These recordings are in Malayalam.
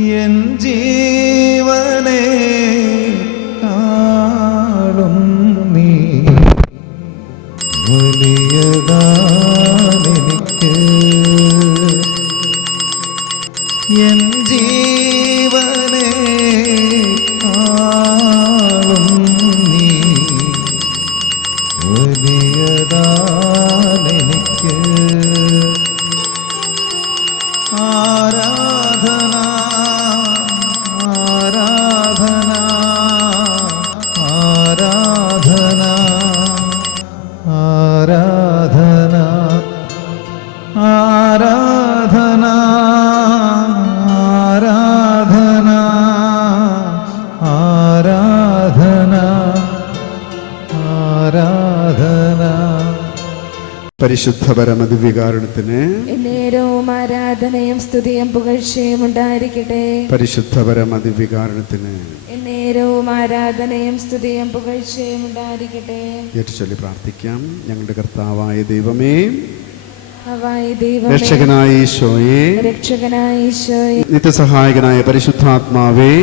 എൻ ജീവനെ കാളും നീ വലിയതാണെനിക്ക്. എൻ ജീവനെ കാളും നീ വലിയതാണെനിക്ക്. ആരാധന ആരാധന ആരാധന ആരാധന ആരാധന ആരാധന ആരാധന. പരിശുദ്ധ പരമദിവ്യകാരുണ്യത്തിന് എന്നേരവും ആരാധനയും സ്തുതിയും പുകഴ്ചയും ഉണ്ടായിരിക്കട്ടെ. പരിശുദ്ധ പരമദിവ്യകാരുണ്യത്തിന് എന്നേരവും ആരാധനയും സ്തുതിയും പുകഴ്ചയും ഉണ്ടായിരിക്കട്ടെ. ഏറ്റുചൊല്ലി പ്രാർത്ഥിക്കാം. ഞങ്ങളുടെ കർത്താവായ ദൈവമേ, ദൈവമേ, രക്ഷകനായ ഈശോയെ, രക്ഷകനായ ഈശോയെ, നിത്യസഹായകനായ പരിശുദ്ധാത്മാവേ,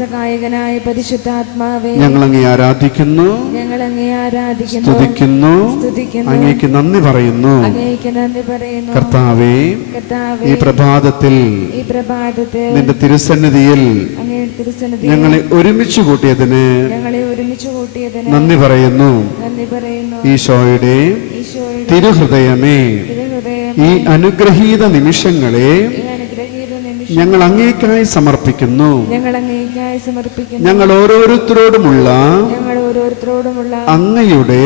സഹായകനായ പരിശുദ്ധാത്മാവേ, ഞങ്ങളങ്ങേ ആരാധിക്കുന്നു, ഞങ്ങളങ്ങേ ആരാധിക്കുന്നു, സ്തുതിക്കുന്നു, അങ്ങേക്ക് നന്ദി പറയുന്നു. കർത്താവേ, ഈ പ്രഭാതത്തിൽ നിന്റെ തിരുസന്നിധിയിൽ ഞങ്ങളെ ഒരുമിച്ച് കൂട്ടിയതിന് നന്ദി പറയുന്നു. ഈശോയുടെ തിരുഹൃദയമേ, ഈ അനുഗ്രഹീത നിമിഷങ്ങളെ ഞങ്ങൾ അങ്ങേക്കായി സമർപ്പിക്കുന്നു. ഞങ്ങൾ ഓരോരുത്തരോടുമുള്ള അങ്ങയുടെ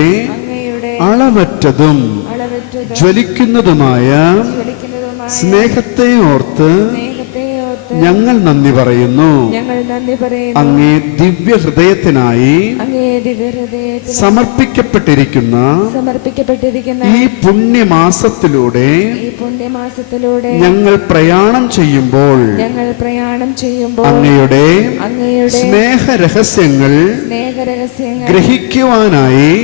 അളവറ്റതും ജ്വലിക്കുന്നതുമായ സ്നേഹത്തെ ഓർത്ത് ഞങ്ങൾ നന്ദി പറയുന്നു. അങ്ങേ ദിവ്യ ഹൃദയത്തിനായി സമർപ്പിക്കപ്പെട്ടിരിക്കുന്ന ഈ പുണ്യമാസത്തിലൂടെ ഞങ്ങൾ പ്രയാണം ചെയ്യുമ്പോൾ അങ്ങയുടെ സ്നേഹരഹസ്യങ്ങൾ ഗ്രഹിക്കുവാനായി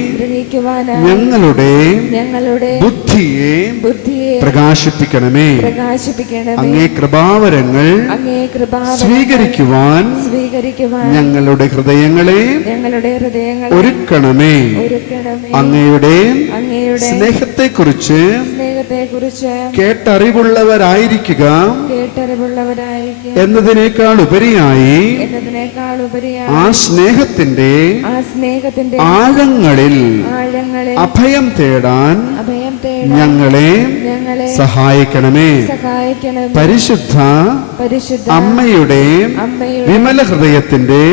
ഞങ്ങളുടെ ബുദ്ധിയെ പ്രകാശിപ്പിക്കണമേ. അങ്ങേ കൃപാവരങ്ങൾ സ്വീകരിക്കുവാൻ ഞങ്ങളുടെ ഹൃദയങ്ങളെ ഒരുക്കണമേ. അങ്ങയുടെ സ്നേഹത്തെക്കുറിച്ച് കേട്ടറിവുള്ളവരായിരിക്കുക എന്നതിനേക്കാൾ ഉപരിയായി ആ സ്നേഹത്തിന്റെ ആഴങ്ങളിൽ അഭയം തേടാൻ ഞങ്ങളെ സഹായിക്കണമേ. പരിശുദ്ധ അമ്മയുടെ വിമല ഹൃദയത്തിന്റെ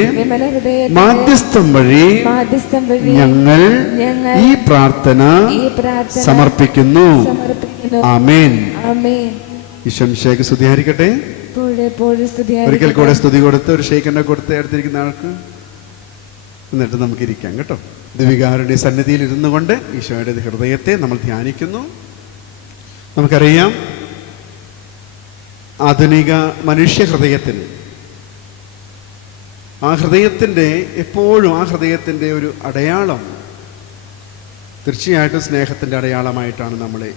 മാധ്യസ്ഥം വഴി ഞങ്ങൾ ഈ പ്രാർത്ഥന സമർപ്പിക്കുന്നു. ആമേൻ. ഈശോമിശിഹായ്ക്ക് സ്തുതിയായിരിക്കട്ടെ. ഒരിക്കൽ കൂടെ സ്തുതി കൊടുത്ത് ഒരു ഷെയ്ക്കന്നെ കൊടുത്ത് എടുത്തിരിക്കുന്ന ആൾക്ക് എന്നിട്ട് നമുക്ക് ഇരിക്കാം കേട്ടോ. ദിവികാരുടെ സന്നിധിയിൽ ഇരുന്നു കൊണ്ട് ഈശോയുടെ ഹൃദയത്തെ നമ്മൾ ധ്യാനിക്കുന്നു. നമുക്കറിയാം, ആധുനിക മനുഷ്യ ഹൃദയത്തിന് ആ ഹൃദയത്തിൻ്റെ എപ്പോഴും ആ ഹൃദയത്തിൻ്റെ ഒരു അടയാളം തീർച്ചയായിട്ടും സ്നേഹത്തിൻ്റെ അടയാളമായിട്ടാണ് നമ്മളെ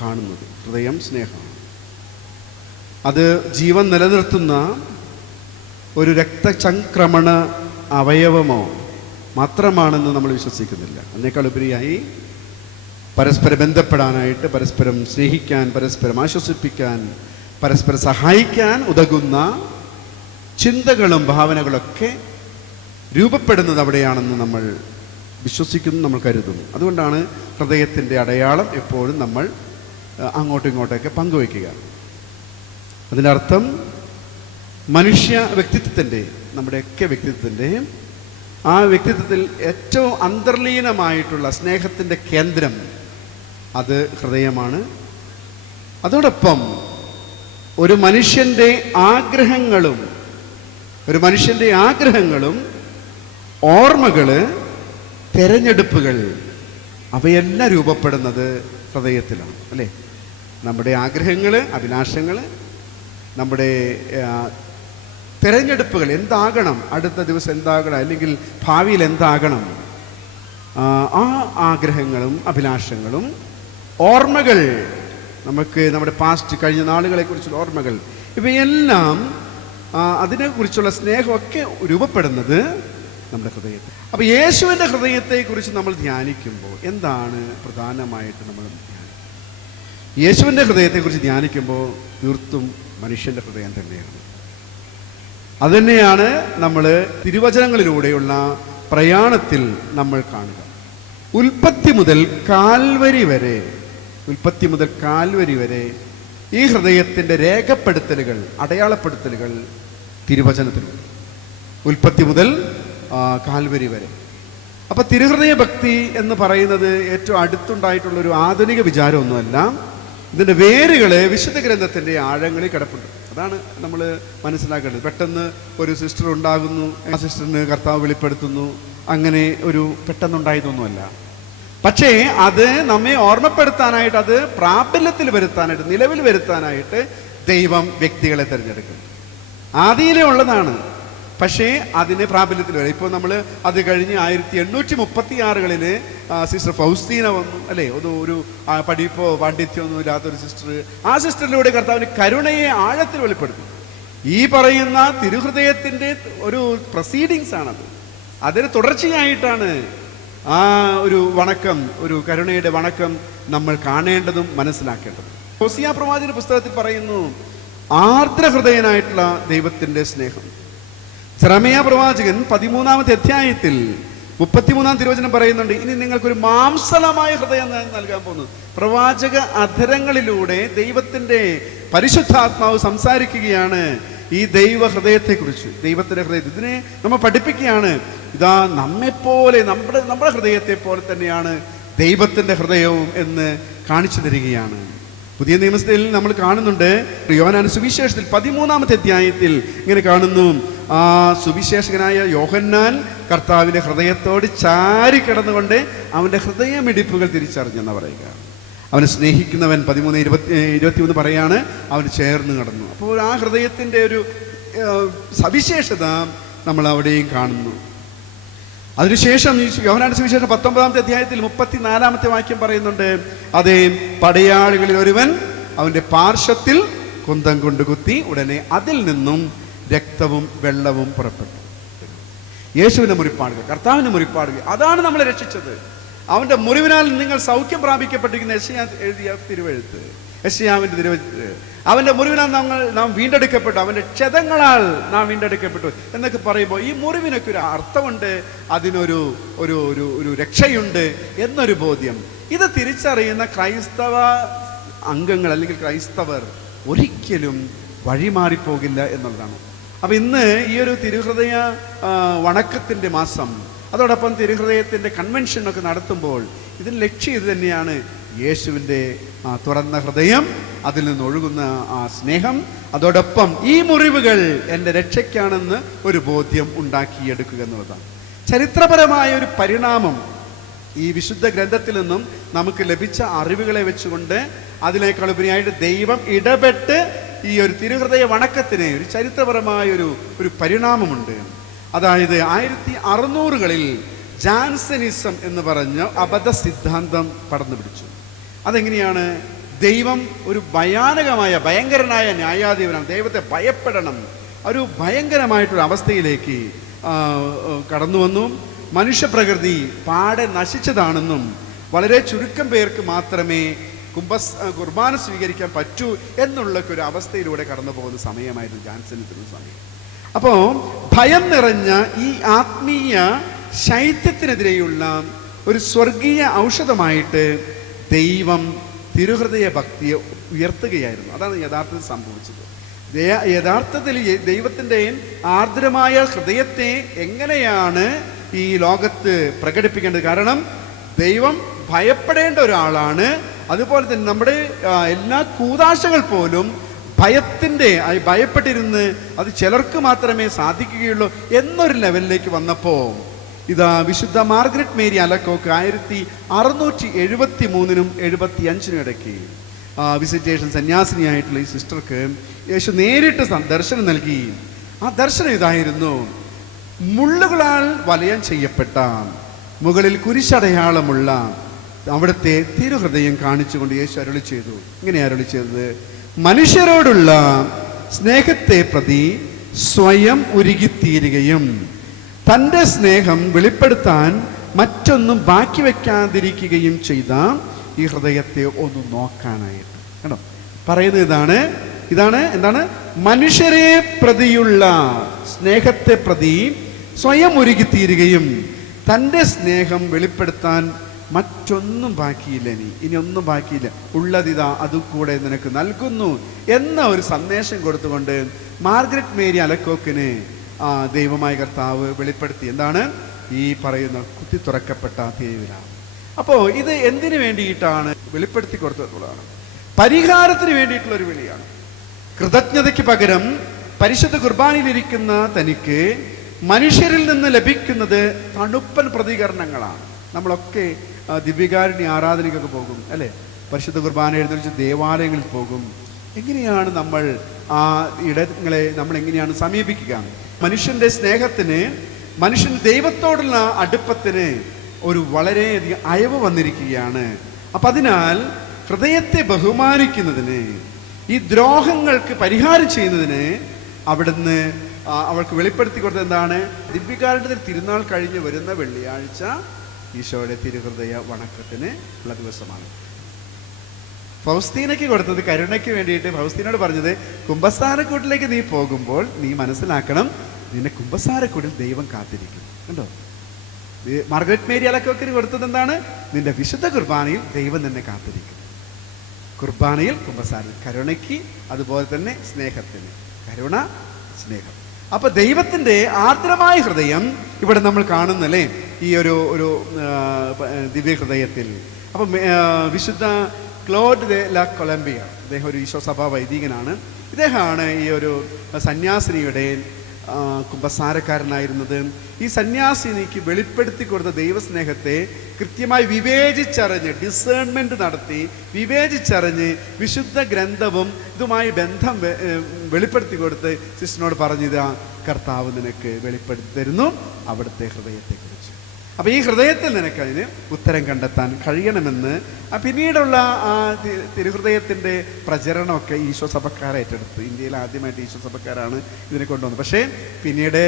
കാണുന്നത്. ഹൃദയം സ്നേഹമാണ്. അത് ജീവൻ നിലനിർത്തുന്ന ഒരു രക്തചംക്രമണ അവയവമോ മാത്രമാണെന്ന് നമ്മൾ വിശ്വസിക്കുന്നില്ല. അതിനേക്കാൾ ഉപരിയായി പരസ്പരം ബന്ധപ്പെടാനായിട്ട്, പരസ്പരം സ്നേഹിക്കാൻ, പരസ്പരം ആശ്വസിപ്പിക്കാൻ, പരസ്പരം സഹായിക്കാൻ ഉതകുന്ന ചിന്തകളും ഭാവനകളൊക്കെ രൂപപ്പെടുന്നത് അവിടെയാണെന്ന് നമ്മൾ വിശ്വസിക്കുന്നു, നമ്മൾ കരുതുന്നു. അതുകൊണ്ടാണ് ഹൃദയത്തിൻ്റെ അടയാളം എപ്പോഴും നമ്മൾ അങ്ങോട്ടും ഇങ്ങോട്ടൊക്കെ പങ്കുവയ്ക്കുക. അതിൻ്റെ അർത്ഥം മനുഷ്യ വ്യക്തിത്വത്തിൻ്റെ, നമ്മുടെയൊക്കെ വ്യക്തിത്വത്തിൻ്റെ ആ വ്യക്തിത്വത്തിൽ ഏറ്റവും അന്തർലീനമായിട്ടുള്ള സ്നേഹത്തിൻ്റെ കേന്ദ്രം അത് ഹൃദയമാണ്. അതോടൊപ്പം ഒരു മനുഷ്യൻ്റെ ആഗ്രഹങ്ങളും ഓർമ്മകൾ, തെരഞ്ഞെടുപ്പുകൾ അവയെല്ലാം രൂപപ്പെടുന്നത് ഹൃദയത്തിലാണ്, അല്ലേ? നമ്മുടെ ആഗ്രഹങ്ങൾ, അഭിലാഷങ്ങൾ, നമ്മുടെ തിരഞ്ഞെടുപ്പുകൾ എന്താകണം, അടുത്ത ദിവസം എന്താകണം, അല്ലെങ്കിൽ ഭാവിയിൽ എന്താകണം, ആ ആഗ്രഹങ്ങളും അഭിലാഷങ്ങളും ഓർമ്മകൾ നമുക്ക് നമ്മുടെ പാസ്റ്റ് കഴിഞ്ഞ നാളുകളെക്കുറിച്ചുള്ള ഓർമ്മകൾ, ഇവയെല്ലാം അതിനെക്കുറിച്ചുള്ള സ്നേഹമൊക്കെ രൂപപ്പെടുന്നത് നമ്മുടെ ഹൃദയത്തിൽ. അപ്പോൾ യേശുവിൻ്റെ ഹൃദയത്തെക്കുറിച്ച് നമ്മൾ ധ്യാനിക്കുമ്പോൾ എന്താണ് പ്രധാനമായിട്ട് നമ്മൾ യേശുവിൻ്റെ ഹൃദയത്തെക്കുറിച്ച് ധ്യാനിക്കുമ്പോൾ തീർത്തും മനുഷ്യൻ്റെ ഹൃദയം തന്നെയാണ്. അതുതന്നെയാണ് നമ്മൾ തിരുവചനങ്ങളിലൂടെയുള്ള പ്രയാണത്തിൽ നമ്മൾ കാണുക. ഉൽപ്പത്തി മുതൽ കാൽവരി വരെ ഈ ഹൃദയത്തിൻ്റെ രേഖപ്പെടുത്തലുകൾ, അടയാളപ്പെടുത്തലുകൾ തിരുവചനത്തിലുണ്ട്. ഉൽപ്പത്തി മുതൽ കാൽവരി വരെ. അപ്പം തിരുഹൃദയ ഭക്തി എന്ന് പറയുന്നത് ഏറ്റവും അടുത്തുണ്ടായിട്ടുള്ളൊരു ആധുനിക വിചാരമൊന്നുമല്ല. ഇതിൻ്റെ വേരുകൾ വിശുദ്ധ ഗ്രന്ഥത്തിൻ്റെ ആഴങ്ങളിൽ കിടപ്പുണ്ട്. അതാണ് നമ്മൾ മനസ്സിലാക്കേണ്ടത്. പെട്ടെന്ന് ഒരു സിസ്റ്റർ ഉണ്ടാകുന്നു, ആ സിസ്റ്ററിന് കർത്താവ് വെളിപ്പെടുത്തുന്നു, അങ്ങനെ ഒരു പെട്ടെന്നുണ്ടായതൊന്നുമല്ല. പക്ഷേ അത് നമ്മെ ഓർമ്മപ്പെടുത്താനായിട്ട്, അത് പ്രാബല്യത്തിൽ വരുത്താനായിട്ട്, നിലവിൽ വരുത്താനായിട്ട് ദൈവം വ്യക്തികളെ തിരഞ്ഞെടുക്കും. ആദിയിലെ ഉള്ളതാണ്, പക്ഷേ അതിന് പ്രാബല്യത്തിൽ വരും. ഇപ്പോൾ നമ്മൾ അത് കഴിഞ്ഞ് 1836 സിസ്റ്റർ ഫൗസ്തീന വന്നു, അല്ലേ? ഒരു പഠിപ്പോ പാണ്ഡിത്യമൊന്നും ഇല്ലാത്തൊരു സിസ്റ്റർ. ആ സിസ്റ്ററിലൂടെ കർത്താവിന് കരുണയെ ആഴത്തിൽ വെളിപ്പെടുത്തി. ഈ പറയുന്ന തിരുഹൃദയത്തിൻ്റെ ഒരു പ്രൊസീഡിങ്സ് ആണത്. അതിന് തുടർച്ചയായിട്ടാണ് ആ ഒരു വണക്കം, ഒരു കരുണയുടെ വണക്കം നമ്മൾ കാണേണ്ടതും മനസ്സിലാക്കേണ്ടതും. ഹോസിയ പ്രവാചകന്റെ പുസ്തകത്തിൽ പറയുന്നു ആർദ്രഹൃദയനായിട്ടുള്ള ദൈവത്തിൻ്റെ സ്നേഹം. സെറമിയ പ്രവാചകൻ 13-ാമത്തെ അധ്യായത്തിൽ 33-ാം തിരുവചനം പറയുന്നുണ്ട്, ഇനി നിങ്ങൾക്കൊരു മാംസളമായ ഹൃദയം നൽകാൻ പോകുന്നു. പ്രവാചക അധരങ്ങളിലൂടെ ദൈവത്തിൻ്റെ പരിശുദ്ധാത്മാവ് സംസാരിക്കുകയാണ് ഈ ദൈവ ഹൃദയത്തെക്കുറിച്ച്, ദൈവത്തിൻ്റെ ഹൃദയത്തെ. ഇതിനെ നമ്മൾ പഠിപ്പിക്കുകയാണ്. ഇതാ നമ്മെപ്പോലെ, നമ്മുടെ ഹൃദയത്തെ പോലെ തന്നെയാണ് ദൈവത്തിൻ്റെ ഹൃദയവും എന്ന് കാണിച്ചു തരികയാണ്. പുതിയ നിയമത്തിൽ നമ്മൾ കാണുന്നുണ്ട്, യോഹന്നാന്റെ സുവിശേഷത്തിൽ 13-ാമത്തെ അധ്യായത്തിൽ ഇങ്ങനെ കാണുന്നു, ആ സുവിശേഷകനായ യോഹന്നാൻ കർത്താവിൻ്റെ ഹൃദയത്തോട് ചാരി കിടന്നുകൊണ്ട് അവൻ്റെ ഹൃദയമിടിപ്പുകൾ തിരിച്ചറിഞ്ഞെന്ന് പറയുക. അവനെ സ്നേഹിക്കുന്നവൻ 13:21 പറയാണ്, അവന് ചേർന്ന് കിടന്നു. അപ്പോൾ ആ ഹൃദയത്തിൻ്റെ ഒരു സവിശേഷത നമ്മൾ അവിടെയും കാണുന്നു. അതിനുശേഷം യോഹന്നാന്റെ സുവിശേഷം 19-ാമത്തെ അധ്യായത്തിൽ 34-ാമത്തെ വാക്യം പറയുന്നുണ്ട്, അതേ പടയാളികളിൽ ഒരുവൻ അവൻ്റെ പാർശ്വത്തിൽ കുന്തം കൊണ്ട് കുത്തി, ഉടനെ അതിൽ നിന്നും രക്തവും വെള്ളവും പുറപ്പെട്ടു. യേശുവിൻ്റെ മുറിപ്പാടുകൾ, കർത്താവിൻ്റെ മുറിപ്പാടുകൾ, അതാണ് നമ്മളെ രക്ഷിച്ചത്. അവൻ്റെ മുറിവിനാൽ നിങ്ങൾ സൗഖ്യം പ്രാപിക്കപ്പെട്ടിരിക്കുന്ന യെശയ്യാ എഴുതിയ തിരുവെഴുത്ത്, യെശയ്യാവിൻ്റെ തിരുവെഴുത്ത്. അവൻ്റെ മുറിവിനാൽ നാം വീണ്ടെടുക്കപ്പെട്ടു, അവൻ്റെ ക്ഷതങ്ങളാൽ നാം വീണ്ടെടുക്കപ്പെട്ടു എന്നൊക്കെ പറയുമ്പോൾ ഈ മുറിവിനൊക്കെ ഒരു അർത്ഥമുണ്ട്, അതിനൊരു ഒരു ഒരു രക്ഷയുണ്ട് എന്നൊരു ബോധ്യം. ഇത് തിരിച്ചറിയുന്ന ക്രൈസ്തവ അംഗങ്ങൾ അല്ലെങ്കിൽ ക്രൈസ്തവർ ഒരിക്കലും വഴിമാറിപ്പോകില്ല എന്നുള്ളതാണ്. അപ്പം ഇന്ന് ഈ ഒരു തിരുഹൃദയ വണക്കത്തിൻ്റെ മാസം, അതോടൊപ്പം തിരുഹൃദയത്തിൻ്റെ കൺവെൻഷനൊക്കെ നടത്തുമ്പോൾ ഇതിന് ലക്ഷ്യം ഇത് തന്നെയാണ്. യേശുവിൻ്റെ തുറന്ന ഹൃദയം, അതിൽ നിന്നൊഴുകുന്ന ആ സ്നേഹം, അതോടൊപ്പം ഈ മുറിവുകൾ എൻ്റെ രക്ഷയ്ക്കാണെന്ന് ഒരു ബോധ്യം ഉണ്ടാക്കിയെടുക്കുക എന്നുള്ളതാണ്. ചരിത്രപരമായ ഒരു പരിണാമം ഈ വിശുദ്ധ ഗ്രന്ഥത്തിൽ നിന്നും നമുക്ക് ലഭിച്ച അറിവുകളെ വെച്ചുകൊണ്ട് അതിനേക്കാൾ ഉപരിയായിട്ട് ദൈവം ഇടപെട്ട് ഈ ഒരു തിരുഹൃദയ വണക്കത്തിന് ഒരു ചരിത്രപരമായ ഒരു പരിണാമമുണ്ട്. അതായത് 1600-കളിൽ ജാൻസനിസം എന്ന് പറഞ്ഞ അബദ്ധ സിദ്ധാന്തം പടർന്നു പിടിച്ചു. അതെങ്ങനെയാണ്? ദൈവം ഒരു ഭയങ്കരനായ ന്യായാധിപനാണ്, ദൈവത്തെ ഭയപ്പെടണം, ഒരു ഭയങ്കരമായിട്ടൊരു അവസ്ഥയിലേക്ക് കടന്നു വന്നു. മനുഷ്യപ്രകൃതി പാടെ നശിച്ചതാണെന്നും വളരെ ചുരുക്കം പേർക്ക് മാത്രമേ കുർബാന സ്വീകരിക്കാൻ പറ്റൂ എന്നുള്ള ഒരു അവസ്ഥയിലൂടെ കടന്നു പോകുന്ന സമയമായിരുന്നു ജാൻസനിസത്തിൻ്റെ സമയം. അപ്പോൾ ഭയം നിറഞ്ഞ ഈ ആത്മീയ ശൈത്യത്തിനെതിരെയുള്ള ഒരു സ്വർഗീയ ഔഷധമായിട്ട് ദൈവം തിരുഹൃദയ ഭക്തിയെ ഉയർത്തുകയായിരുന്നു. അതാണ് യഥാർത്ഥത്തിൽ സംഭവിച്ചത്. യഥാർത്ഥത്തിൽ ദൈവത്തിൻ്റെ ആർദ്രമായ ഹൃദയത്തെ എങ്ങനെയാണ് ഈ ലോകത്ത് പ്രകടിപ്പിക്കേണ്ടത്? കാരണം ദൈവം ഭയപ്പെടേണ്ട ഒരാളാണ്. അതുപോലെ തന്നെ നമ്മുടെ എല്ലാ കൂതാശകൾ പോലും ഭയപ്പെട്ടിരുന്ന് അത് ചിലർക്ക് മാത്രമേ സാധിക്കുകയുള്ളൂ എന്നൊരു ലെവലിലേക്ക് വന്നപ്പോൾ ഇതാ വിശുദ്ധ മാർഗരറ്റ് മേരി അലക്കോക്ക് 1673-നും 75-നും ഇടയ്ക്ക് വിസിറ്റേഷൻ സന്യാസിനിയായിട്ടുള്ള ഈ സിസ്റ്റർക്ക് യേശു നേരിട്ട് ദർശനം നൽകി. ആ ദർശനം ഇതായിരുന്നു: മുള്ളുകളാൽ വലയം ചെയ്യപ്പെട്ട, മുകളിൽ കുരിശടയാളമുള്ള അവിടുത്തെ തിരുഹൃദയം കാണിച്ചുകൊണ്ട് യേശു അരുളി ചെയ്തു. ഇങ്ങനെ അരുളി ചെയ്തത്: മനുഷ്യരോടുള്ള സ്നേഹത്തെ പ്രതി സ്വയം ഉരുകിത്തീരുകയും തൻ്റെ സ്നേഹം വെളിപ്പെടുത്താൻ മറ്റൊന്നും ബാക്കി വെക്കാതിരിക്കുകയും ചെയ്ത ഈ ഹൃദയത്തെ ഒന്ന് നോക്കാനായിട്ട്. കേട്ടോ, പറയുന്നത് ഇതാണ് എന്താണ്? മനുഷ്യരെ പ്രതിയുള്ള സ്നേഹത്തെ പ്രതി സ്വയം ഉരുകിത്തീരുകയും തൻ്റെ സ്നേഹം വെളിപ്പെടുത്താൻ മറ്റൊന്നും ബാക്കിയില്ല. ഇനി ഒന്നും ബാക്കിയില്ല, ഉള്ളതിതാ അതുകൂടെ നിനക്ക് നൽകുന്നു എന്ന ഒരു സന്ദേശം കൊടുത്തുകൊണ്ട് മാർഗരറ്റ് മേരി അലക്കോക്കിന് ദൈവമായ കർത്താവ് വെളിപ്പെടുത്തി. എന്താണ് ഈ പറയുന്ന കുത്തി തുറക്കപ്പെട്ട തിരുവിലാവ്? അപ്പോൾ ഇത് എന്തിനു വേണ്ടിയിട്ടാണ് വെളിപ്പെടുത്തി കൊടുത്തതുള്ളതാണ്? പരിഹാരത്തിന് വേണ്ടിയിട്ടുള്ള ഒരു വിളിയാണ്. കൃതജ്ഞതയ്ക്ക് പകരം പരിശുദ്ധ കുർബാനയിലിരിക്കുന്ന തനിക്ക് മനുഷ്യരിൽ നിന്ന് ലഭിക്കുന്നത് തണുപ്പൻ പ്രതികരണങ്ങളാണ്. നമ്മളൊക്കെ ദിവ്യകാരുണ്യ ആരാധനയ്ക്കൊക്കെ പോകും അല്ലേ? പരിശുദ്ധ കുർബാന എഴുന്നള്ളിച്ച് ദേവാലയങ്ങളിൽ പോകും. എങ്ങനെയാണ് നമ്മൾ ആ ഇടങ്ങളെ നമ്മൾ എങ്ങനെയാണ് സമീപിക്കുക? മനുഷ്യന്റെ സ്നേഹത്തിന്, മനുഷ്യൻ ദൈവത്തോടുള്ള അടുപ്പത്തിന് ഒരു വളരെയധികം അയവ് വന്നിരിക്കുകയാണ്. അപ്പം അതിനാൽ ഹൃദയത്തെ ബഹുമാനിക്കുന്നതിന്, ഈ ദ്രോഹങ്ങൾക്ക് പരിഹാരം ചെയ്യുന്നതിന് അവിടുന്ന് അവൾക്ക് വെളിപ്പെടുത്തി കൊടുത്തത് എന്താണ്? ദിവ്യകാരുണ്യത്തിന് തിരുനാൾ കഴിഞ്ഞ് വരുന്ന വെള്ളിയാഴ്ച ഈശോയുടെ തിരുഹൃദയ വണക്കത്തിന് ഉള്ള ദിവസമാണ്. ഫൗസ്തീനയ്ക്ക് കൊടുത്തത് കരുണയ്ക്ക് വേണ്ടിയിട്ട്. ഫൗസ്തീനോട് പറഞ്ഞത്, കുമ്പസാരക്കൂട്ടിലേക്ക് നീ പോകുമ്പോൾ നീ മനസ്സിലാക്കണം, നിന്നെ കുമ്പസാരക്കൂട്ടിൽ ദൈവം കാത്തിരിക്കും. കണ്ടോ? മാർഗരറ്റ് മേരി അലക്കോക്കിന് കൊടുത്തത് എന്താണ്? നിന്റെ വിശുദ്ധ കുർബാനയിൽ ദൈവം നിന്നെ കാത്തിരിക്കും. കുർബാനയിൽ കുമ്പസാരം, കരുണയ്ക്ക്, അതുപോലെ തന്നെ സ്നേഹത്തിന്. കരുണ, സ്നേഹം. അപ്പൊ ദൈവത്തിന്റെ ആർദ്രമായ ഹൃദയം ഇവിടെ നമ്മൾ കാണുന്നല്ലേ ഈ ഒരു ദിവ്യ ഹൃദയത്തിൽ. അപ്പം വിശുദ്ധ ക്ലോഡ് ദെ ലാ കൊളംബിയ, അദ്ദേഹം ഒരു ഈശോസഭാ വൈദികനാണ്. ഇദ്ദേഹമാണ് ഈ ഒരു സന്യാസിനിയുടെ കുമ്പസാരക്കാരനായിരുന്നത്. ഈ സന്യാസിനിക്ക് വെളിപ്പെടുത്തി കൊടുത്ത ദൈവസ്നേഹത്തെ കൃത്യമായി വിവേചിച്ചറിഞ്ഞ്, ഡിസേൺമെന്റ് നടത്തി വിവേചിച്ചറിഞ്ഞ് വിശുദ്ധ ഗ്രന്ഥവും ഇതുമായി ബന്ധം വെളിപ്പെടുത്തി കൊടുത്ത് സിസ്റ്ററിനോട് പറഞ്ഞിതാ, കർത്താവ് നിനക്ക് വെളിപ്പെടുത്തി തരുന്നു അവിടുത്തെ ഹൃദയത്തെക്കുറിച്ച്. അപ്പം ഈ ഹൃദയത്തിൽ നിനക്ക് അതിന് ഉത്തരം കണ്ടെത്താൻ കഴിയണമെന്ന് പിന്നീടുള്ള ആ തിരുഹൃദയത്തിൻ്റെ പ്രചരണമൊക്കെ ഈശോ സഭക്കാരെ ഏറ്റെടുത്തു. ഇന്ത്യയിൽ ആദ്യമായിട്ട് ഈശോ സഭക്കാരാണ് ഇതിനെ കൊണ്ടുവന്നത്. പക്ഷേ പിന്നീട്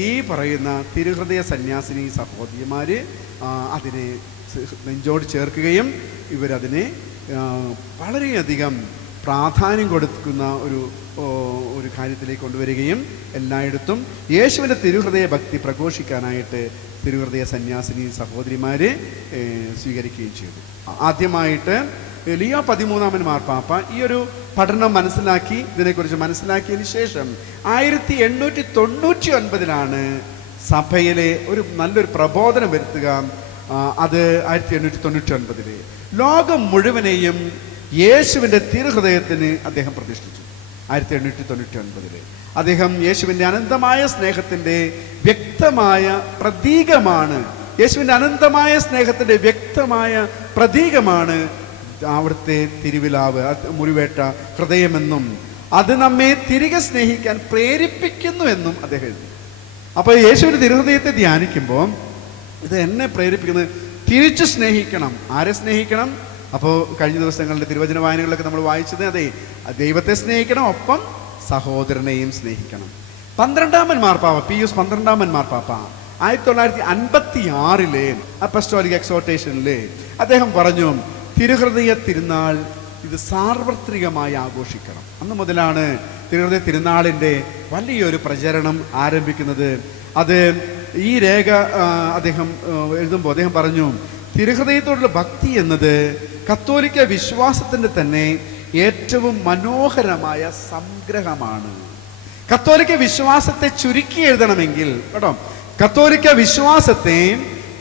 ഈ പറയുന്ന തിരുഹൃദയ സന്യാസിനി സഹോദരിമാർ അതിനെ നെഞ്ചോട് ചേർക്കുകയും ഇവരതിനെ വളരെയധികം പ്രാധാന്യം കൊടുക്കുന്ന ഒരു കാര്യത്തിലേക്ക് കൊണ്ടുവരികയും എല്ലായിടത്തും യേശുവിൻ്റെ തിരുഹൃദയ ഭക്തി പ്രഘോഷിക്കാനായിട്ട് തിരുഹൃദയ സന്യാസിനി സഹോദരിമാരെ സ്വീകരിക്കുകയും ചെയ്തു. ആദ്യമായിട്ട് ലിയോ 13 മാർപ്പാപ്പ ഈ ഒരു പഠനം മനസ്സിലാക്കി, ഇതിനെക്കുറിച്ച് മനസ്സിലാക്കിയതിന് ശേഷം 1899 സഭയിലെ ഒരു നല്ലൊരു പ്രബോധനം വരുത്തുക. അത് 1899 ലോകം മുഴുവനെയും യേശുവിൻ്റെ തിരുഹൃദയത്തിന് അദ്ദേഹം പ്രതിഷ്ഠിച്ചു. 1899 അദ്ദേഹം യേശുവിൻ്റെ അനന്തമായ സ്നേഹത്തിൻ്റെ വ്യക്തമായ പ്രതീകമാണ്, യേശുവിൻ്റെ അനന്തമായ സ്നേഹത്തിൻ്റെ വ്യക്തമായ പ്രതീകമാണ് അവിടുത്തെ തിരുവിലാവ്, മുറിവേറ്റ ഹൃദയമെന്നും അത് നമ്മെ തിരികെ സ്നേഹിക്കാൻ പ്രേരിപ്പിക്കുന്നു എന്നും അദ്ദേഹം എഴുതി. അപ്പോൾ യേശുവിൻ്റെ തിരുഹൃദയത്തെ ധ്യാനിക്കുമ്പോൾ ഇത് എന്നെ പ്രേരിപ്പിക്കുന്നത് തിരിച്ചു സ്നേഹിക്കണം. ആരെ സ്നേഹിക്കണം? അപ്പോൾ കഴിഞ്ഞ ദിവസങ്ങളുടെ തിരുവചന വായനകളിലൊക്കെ നമ്മൾ വായിച്ചത് അതെ, ദൈവത്തെ സ്നേഹിക്കണം, ഒപ്പം സഹോദരനെയും സ്നേഹിക്കണം. 12 മാർപ്പാപ്പ, പിയൂസ് 12 മാർപ്പാപ്പ 1956 അപ്പസ്റ്റോലിക് എക്സോർട്ടേഷനിൽ അദ്ദേഹം പറഞ്ഞു, തിരുഹൃദയ തിരുനാൾ ഇത് സാർവത്രികമായി ആഘോഷിക്കണം. അന്ന് മുതലാണ് തിരുഹൃദയ തിരുനാളിൻ്റെ വലിയൊരു പ്രചരണം ആരംഭിക്കുന്നത്. അത് ഈ രേഖ അദ്ദേഹം എഴുതുമ്പോൾ അദ്ദേഹം പറഞ്ഞു, തിരുഹൃദയത്തോടുള്ള ഭക്തി എന്നത് കത്തോലിക്ക വിശ്വാസത്തിൻ്റെ തന്നെ ഏറ്റവും മനോഹരമായ സംഗ്രഹമാണ്. കത്തോലിക്ക വിശ്വാസത്തെ ചുരുക്കി എഴുതണമെങ്കിൽ കേട്ടോ, കത്തോലിക്ക വിശ്വാസത്തെ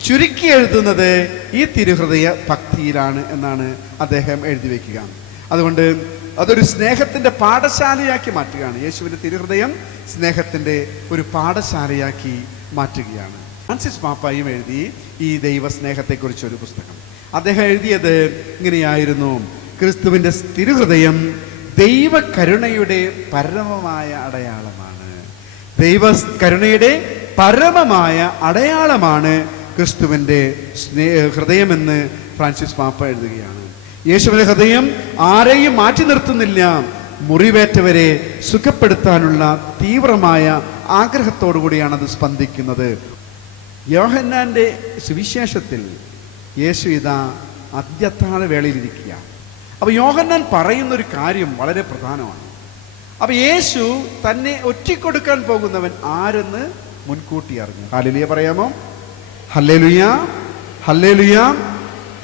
ചുരുക്കി എഴുതുന്നത് ഈ തിരുഹൃദയ ഭക്തിയിലാണ് എന്നാണ് അദ്ദേഹം എഴുതി വയ്ക്കുക. അതുകൊണ്ട് അതൊരു സ്നേഹത്തിൻ്റെ പാഠശാലയാക്കി മാറ്റുകയാണ്. യേശുവിൻ്റെ തിരുഹൃദയം സ്നേഹത്തിൻ്റെ ഒരു പാഠശാലയാക്കി മാറ്റുകയാണ്. ഫ്രാൻസിസ് പാപ്പായും എഴുതി ഈ ദൈവസ്നേഹത്തെക്കുറിച്ചൊരു പുസ്തകം. അദ്ദേഹം എഴുതിയത് ഇങ്ങനെയായിരുന്നു: ക്രിസ്തുവിൻ്റെ തിരുഹൃദയം ദൈവകരുണയുടെ പരമമായ അടയാളമാണ്. ദൈവകരുണയുടെ പരമമായ അടയാളമാണ് ക്രിസ്തുവിൻ്റെ ഹൃദയമെന്ന് ഫ്രാൻസിസ് പാപ്പ എഴുതുകയാണ്. യേശുവിന്റെ ഹൃദയം ആരെയും മാറ്റി നിർത്തുന്നില്ല, മുറിവേറ്റവരെ സുഖപ്പെടുത്താനുള്ള തീവ്രമായ ആഗ്രഹത്തോടു കൂടിയാണ് അത് സ്പന്ദിക്കുന്നത്. യോഹന്നാന്റെ സുവിശേഷത്തിൽ യേശു ഇതാ അന്ത്യത്താഴ വേളയിലിരിക്കുക. അപ്പൊ യോഹന്നാൻ പറയുന്നൊരു കാര്യം വളരെ പ്രധാനമാണ്. അപ്പൊ യേശു തന്നെ ഒറ്റിക്കൊടുക്കാൻ പോകുന്നവൻ ആരെന്ന് മുൻകൂട്ടി അറിഞ്ഞു. ഹല്ലേലൂയ പറയാമോ? Hallelujah, hallelujah.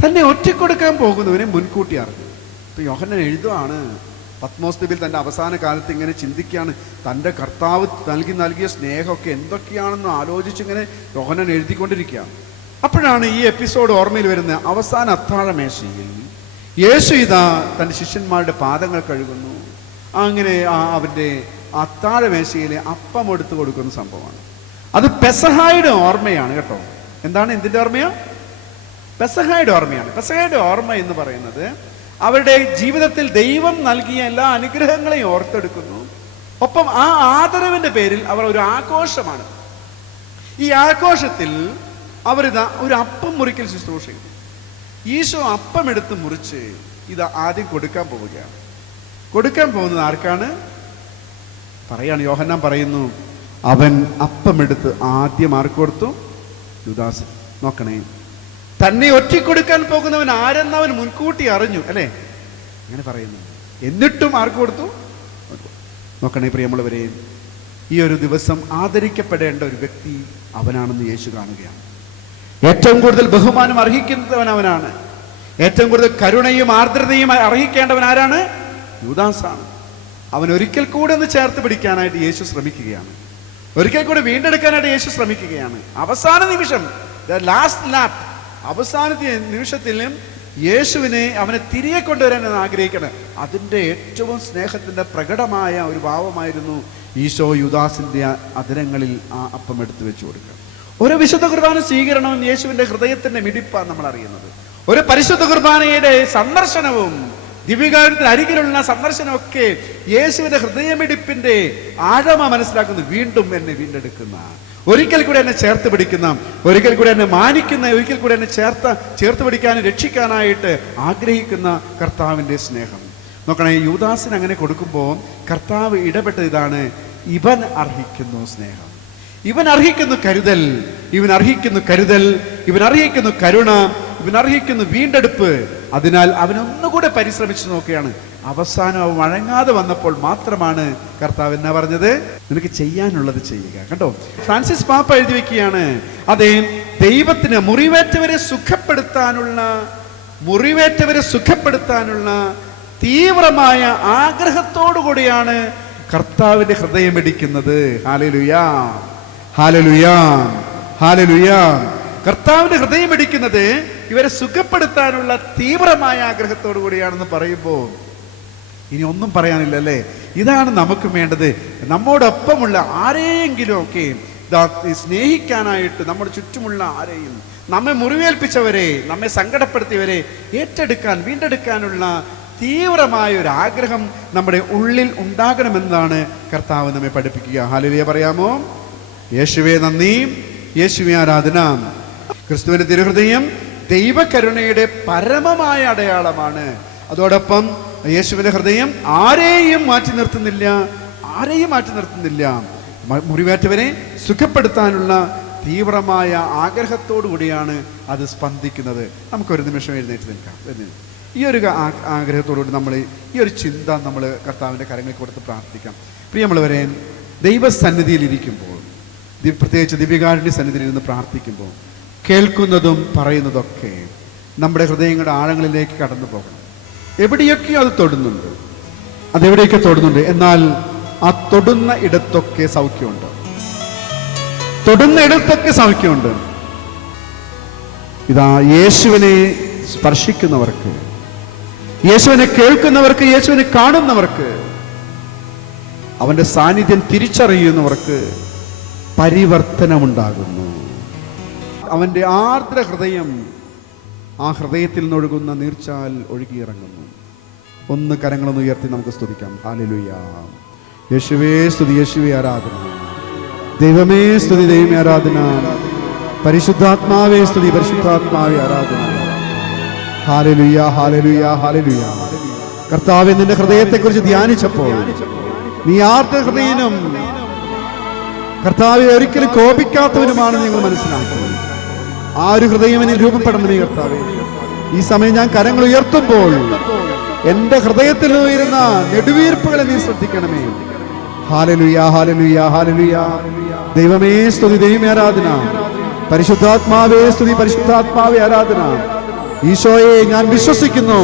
തന്നെ ഒറ്റിക്കൊടുക്കാൻ പോകുന്നവനെ മുൻകൂട്ടി അറിഞ്ഞു. ഇപ്പൊ യോഹന്നാൻ എഴുതുകയാണ്, പത്മോസ് ദ്വീപിൽ തൻ്റെ അവസാന കാലത്ത് ഇങ്ങനെ ചിന്തിക്കുകയാണ്. തൻ്റെ കർത്താവ് നൽകിയ സ്നേഹമൊക്കെ എന്തൊക്കെയാണെന്ന് ആലോചിച്ചിങ്ങനെ യോഹന്നാൻ എഴുതിക്കൊണ്ടിരിക്കുകയാണ്. അപ്പോഴാണ് ഈ എപ്പിസോഡ് ഓർമ്മയിൽ വരുന്ന. അവസാന അത്താഴമേശയിൽ യേശു ഇതാ തൻ്റെ ശിഷ്യന്മാരുടെ പാദങ്ങൾ കഴുകുന്നു. അങ്ങനെ അവൻ്റെ അത്താഴമേശയിലെ അപ്പം എടുത്തു കൊടുക്കുന്ന സംഭവമാണ്. അത് പെസഹായുടെ ഓർമ്മയാണ് കേട്ടോ. എന്താണ്? എന്തിൻ്റെ ഓർമ്മയാണ്? പെസഹായുടെ ഓർമ്മയാണ്. പെസഹായുടെ ഓർമ്മ എന്ന് പറയുന്നത് അവരുടെ ജീവിതത്തിൽ ദൈവം നൽകിയ എല്ലാ അനുഗ്രഹങ്ങളെയും ഓർത്തെടുക്കുന്നു. ഒപ്പം ആ ആദരവിന്റെ പേരിൽ അവർ ഒരു ആഘോഷമാണ്. ഈ ആഘോഷത്തിൽ അവരിതാ ഒരു അപ്പം മുറിക്കൽ ശുശ്രൂഷ ചെയ്തു. ഈശോ അപ്പം എടുത്ത് മുറിച്ച് ഇത് ആദ്യം കൊടുക്കാൻ പോവുകയാണ്. കൊടുക്കാൻ പോകുന്നത് ആർക്കാണ്? പറയാണ്, യോഹന്നാൻ പറയുന്നു, അവൻ അപ്പം എടുത്ത് ആദ്യം ആർക്ക് കൊടുത്തു? യൂദാസ്. നോക്കണേ, തന്നെ ഒറ്റിക്കൊടുക്കാൻ പോകുന്നവൻ ആരെന്നവൻ മുൻകൂട്ടി അറിഞ്ഞു, അല്ലേ? അങ്ങനെ പറയുന്നു. എന്നിട്ടും ആർക്ക് കൊടുത്തു? നോക്കണേ പ്രിയമുള്ളവരെ, ഈ ഒരു ദിവസം ആദരിക്കപ്പെടേണ്ട ഒരു വ്യക്തി അവനാണെന്ന് യേശു കാണുകയാണ്. ഏറ്റവും കൂടുതൽ ബഹുമാനം അർഹിക്കുന്നവൻ അവനാണ്. ഏറ്റവും കൂടുതൽ കരുണയും ആർദ്രതയും അർഹിക്കേണ്ടവൻ ആരാണ്? യൂദാസാണ്. അവൻ ഒരിക്കൽ കൂടെ ഒന്ന് ചേർത്ത് പിടിക്കാനായിട്ട് യേശു ശ്രമിക്കുകയാണ്. ഒരിക്കൽ കൂടെ വീണ്ടെടുക്കാനായിട്ട് യേശു ശ്രമിക്കുകയാണ്. അവസാന നിമിഷം, ലാസ്റ്റ് ലാപ്പ്, അവസാനത്തെ നിമിഷത്തിലും യേശുവിനെ അവനെ തിരികെ കൊണ്ടുവരാൻ ആഗ്രഹിക്കണം. അതിൻ്റെ ഏറ്റവും സ്നേഹത്തിൻ്റെ പ്രകടമായ ഒരു ഭാവമായിരുന്നു ഈശോ യൂദാസിൻ്റെ അധരങ്ങളിൽ ആ അപ്പം എടുത്തു വെച്ചു കൊടുക്കുക. ഒരു വിശുദ്ധ കുർബാന സ്വീകരണവും യേശുവിൻ്റെ ഹൃദയത്തിൻ്റെ മിടിപ്പാണ് നമ്മൾ അറിയുന്നത്. ഒരു പരിശുദ്ധ കുർബാനയുടെ സന്ദർശനവും ദിവ്യകാരുണ്യത്തിന് അരികിലുള്ള സന്ദർശനമൊക്കെ യേശുവിന്റെ ഹൃദയമിടിപ്പിന്റെ ആഴമ മനസ്സിലാക്കുന്നു. വീണ്ടും എന്നെ വീണ്ടെടുക്കുന്ന, ഒരിക്കൽ കൂടെ എന്നെ ചേർത്ത് പിടിക്കുന്ന, ഒരിക്കൽ കൂടെ എന്നെ മാനിക്കുന്ന, ഒരിക്കൽ കൂടെ എന്നെ ചേർത്ത് പിടിക്കാനും രക്ഷിക്കാനായിട്ട് ആഗ്രഹിക്കുന്ന കർത്താവിന്റെ സ്നേഹം. നോക്കണേ, യൂദാസിന് അങ്ങനെ കൊടുക്കുമ്പോൾ കർത്താവ് ഇടപെട്ടത് ഇതാണ്: ഇവൻ അർഹിക്കുന്നു സ്നേഹം, ഇവൻ അർഹിക്കുന്നു കരുതൽ, ഇവൻ അർഹിക്കുന്നു കരുതൽ, ഇവൻ അർഹിക്കുന്നു കരുണ, ഇവൻ അർഹിക്കുന്നു വീണ്ടെടുപ്പ്. അതിനാൽ അവനൊന്നുകൂടെ പരിശ്രമിച്ചു നോക്കുകയാണ്. അവസാനം അവൻ വഴങ്ങാതെ വന്നപ്പോൾ മാത്രമാണ് കർത്താവ് എന്നാ പറഞ്ഞത്? നിനക്ക് ചെയ്യാനുള്ളത് ചെയ്യുക. കണ്ടോ, ഫ്രാൻസിസ് പാപ്പ എഴുതി വെക്കുകയാണ്, അതെ, ദൈവത്തിന് മുറിവേറ്റവരെ സുഖപ്പെടുത്താനുള്ള തീവ്രമായ ആഗ്രഹത്തോടു കൂടിയാണ് കർത്താവിന്റെ ഹൃദയം ഇടിക്കുന്നത്. ഹല്ലേലൂയാ, ഹല്ലേലൂയാ, ഹല്ലേലൂയാ. കർത്താവിന്റെ ഹൃദയം ഇടിക്കുന്നത് ഇവരെ സുഖപ്പെടുത്താനുള്ള തീവ്രമായ ആഗ്രഹത്തോടു കൂടിയാണെന്ന് പറയുമ്പോൾ ഇനി ഒന്നും പറയാനില്ല, അല്ലേ? ഇതാണ് നമുക്ക് വേണ്ടത്. നമ്മോടൊപ്പമുള്ള ആരെയെങ്കിലും ഒക്കെ സ്നേഹിക്കാനായിട്ട്, നമ്മുടെ ചുറ്റുമുള്ള ആരെയും, നമ്മെ മുറിവേൽപ്പിച്ചവരെ, നമ്മെ സങ്കടപ്പെടുത്തിയവരെ ഏറ്റെടുക്കാൻ, വീണ്ടെടുക്കാനുള്ള തീവ്രമായ ഒരു ആഗ്രഹം നമ്മുടെ ഉള്ളിൽ ഉണ്ടാകണമെന്നാണ് കർത്താവ് നമ്മെ പഠിപ്പിക്കുക. ഹല്ലേലൂയ പറയാമോ? യേശുവേ നന്ദി, യേശുവേ ആരാധന. ക്രിസ്തുവിന്റെ തിരുഹൃദയം ദൈവകരുണയുടെ പരമമായ അടയാളമാണ്. അതോടൊപ്പം യേശുവിന്റെ ഹൃദയം ആരെയും മാറ്റി നിർത്തുന്നില്ല. മുറിവേറ്റവരെ സുഖപ്പെടുത്താനുള്ള തീവ്രമായ ആഗ്രഹത്തോടു കൂടിയാണ് അത് സ്പന്ദിക്കുന്നത്. നമുക്കൊരു നിമിഷം എഴുന്നേറ്റ് നിൽക്കാം. ഈ ഒരു ആഗ്രഹത്തോടുകൂടി നമ്മൾ ഈ ഒരു ചിന്ത നമ്മൾ കർത്താവിൻ്റെ കരങ്ങളിൽ കൊടുത്ത് പ്രാർത്ഥിക്കാം. പ്രിയമുള്ളവരെ, ദൈവസന്നിധിയിൽ ഇരിക്കുമ്പോൾ, പ്രത്യേകിച്ച് ദിവ്യകാരുണ്യ സന്നിധിയിൽ ഇരുന്ന് പ്രാർത്ഥിക്കുമ്പോൾ കേൾക്കുന്നതും പറയുന്നതൊക്കെ നമ്മുടെ ഹൃദയങ്ങളുടെ ആഴങ്ങളിലേക്ക് കടന്നു പോകണം. എവിടെയൊക്കെയോ അത് തൊടുന്നുണ്ട്, അതെവിടെയൊക്കെ തൊടുന്നുണ്ട്. എന്നാൽ ആ തൊടുന്ന ഇടത്തൊക്കെ സൗഖ്യമുണ്ട്. ഇതാ, യേശുവിനെ സ്പർശിക്കുന്നവർക്ക്, യേശുവിനെ കേൾക്കുന്നവർക്ക്, യേശുവിനെ കാണുന്നവർക്ക്, അവന്റെ സാന്നിധ്യം തിരിച്ചറിയുന്നവർക്ക് പരിവർത്തനമുണ്ടാകുന്നു. അവന്റെ ആർദ്ര ഹൃദയം ആ ഹൃദയത്തിൽ നിന്നൊഴുകുന്ന നീർച്ചാൽ ഒഴുകിയിറങ്ങുന്നു. ഒന്ന് കരങ്ങളൊന്ന് ഉയർത്തി നമുക്ക് സ്തുതിക്കാം. ഹല്ലേലൂയ. യേശുവേ സ്തുതി, യേശുവേ ആരാധന. ദൈവമേ സ്തുതി, ദൈവമേ ആരാധന. പരിശുദ്ധാത്മാവേ സ്തുതി, പരിശുദ്ധാത്മാവേ ആരാധന. ഹല്ലേലൂയ, ഹല്ലേലൂയ, ഹല്ലേലൂയ. കർത്താവേ, നിന്റെ ഹൃദയത്തെക്കുറിച്ച് ധ്യാനിച്ചപ്പോൾ നീ ആർദ്ര ഹൃദയനും കർത്താവെ ഒരിക്കലും കോപിക്കാത്തവനുമാണെന്ന് ഞങ്ങൾ മനസ്സിലാക്കുന്നത്. ആ ഒരു ഹൃദയം എന്നിൽ രൂപപ്പെടണമേ കർത്താവേ. ഈ സമയം ഞാൻ കരങ്ങൾ ഉയർത്തുമ്പോൾ എന്റെ ഹൃദയത്തിൽ ഉയരുന്ന നെടുവീർപ്പുകളെ നീ ശ്രദ്ധിക്കണമേ. ഹല്ലേലൂയ, ഹല്ലേലൂയ, ഹല്ലേലൂയ. ദൈവമേ സ്തുതി, ദൈവമേ ആരാധന. പരിശുദ്ധാത്മാവേ സ്തുതി, പരിശുദ്ധാത്മാവേ ആരാധന. ഈശോയെ, ഞാൻ വിശ്വസിക്കുന്നു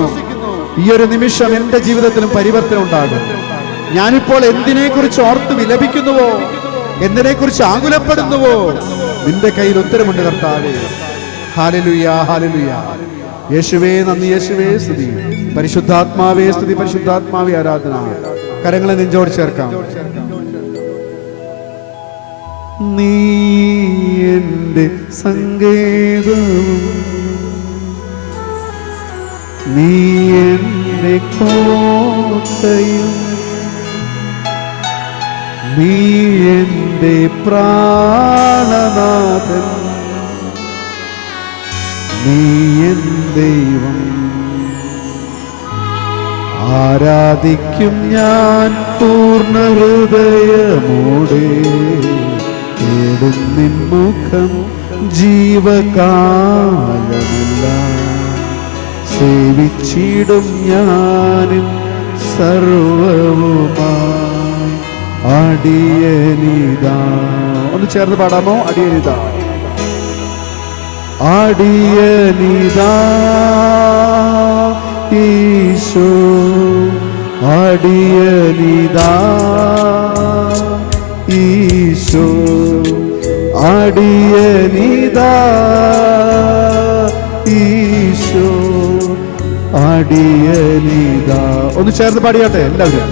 ഈ ഒരു നിമിഷം എന്റെ ജീവിതത്തിലും പരിവർത്തനം ഉണ്ടാകും. ഞാനിപ്പോൾ എന്തിനെ കുറിച്ച് ഓർത്ത് വിലപിക്കുന്നുവോ, എന്തിനെ കുറിച്ച് ആകുലപ്പെടുന്നുവോ, നിന്റെ കയ്യിൽ ഉത്തരമുണ്ട് കർത്താവേ. ഹല്ലേലൂയ, ഹല്ലേലൂയ. യേശുവേ നന്ദി, യേശുവേ സ്തുതി. പരിശുദ്ധാത്മാവേ സ്തുതി, പരിശുദ്ധാത്മാവേ ആരാധന. കരങ്ങളെ നെഞ്ചോട് ചേർക്കാം. നീ എന്റെ സങ്കേതവും നീ എന്റെ കോട്ടയും നീ എന്റെ പ്രാണനാഥൻ നീ എൻ ദൈവം. ആരാധിക്കും ഞാൻ പൂർണ്ണ ഹൃദയമോടെ, തേടും നിൻ മുഖം ജീവകാലമെല്ലാം. സേവിച്ചിടും ഞാനും സർവവുമായി അടിയനിതാ. ഒന്ന് ചേർന്ന് പാടാമോ? അടിയനിതാ, അടിയനിതാ ഈശോ, അടിയനിതാ ഈശോ, അടിയനിതാ ഈശോ, അടിയനിതാ. ഒന്ന് ചേർന്ന് പാടിയാട്ടെ എല്ലാവരും.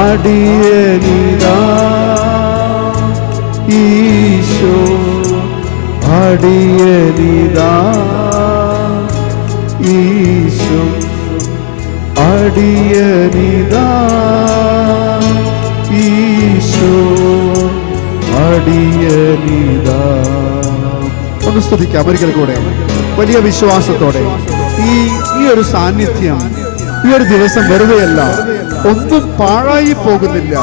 അടിയനിതാ ഈശോ, അടിയനിതാ ഈശോ, അടിയനിതാ ഈശോ, അടിയനിതാ. ഒന്ന് സ്തുതിക്കാം ഒരിക്കൽ കൂടെ വലിയ വിശ്വാസത്തോടെ. ഈ ഒരു സാന്നിധ്യം, ഈ ഒരു ദിവസം വെറുതെയല്ല, ഒന്നും പാഴായി പോകുന്നില്ല.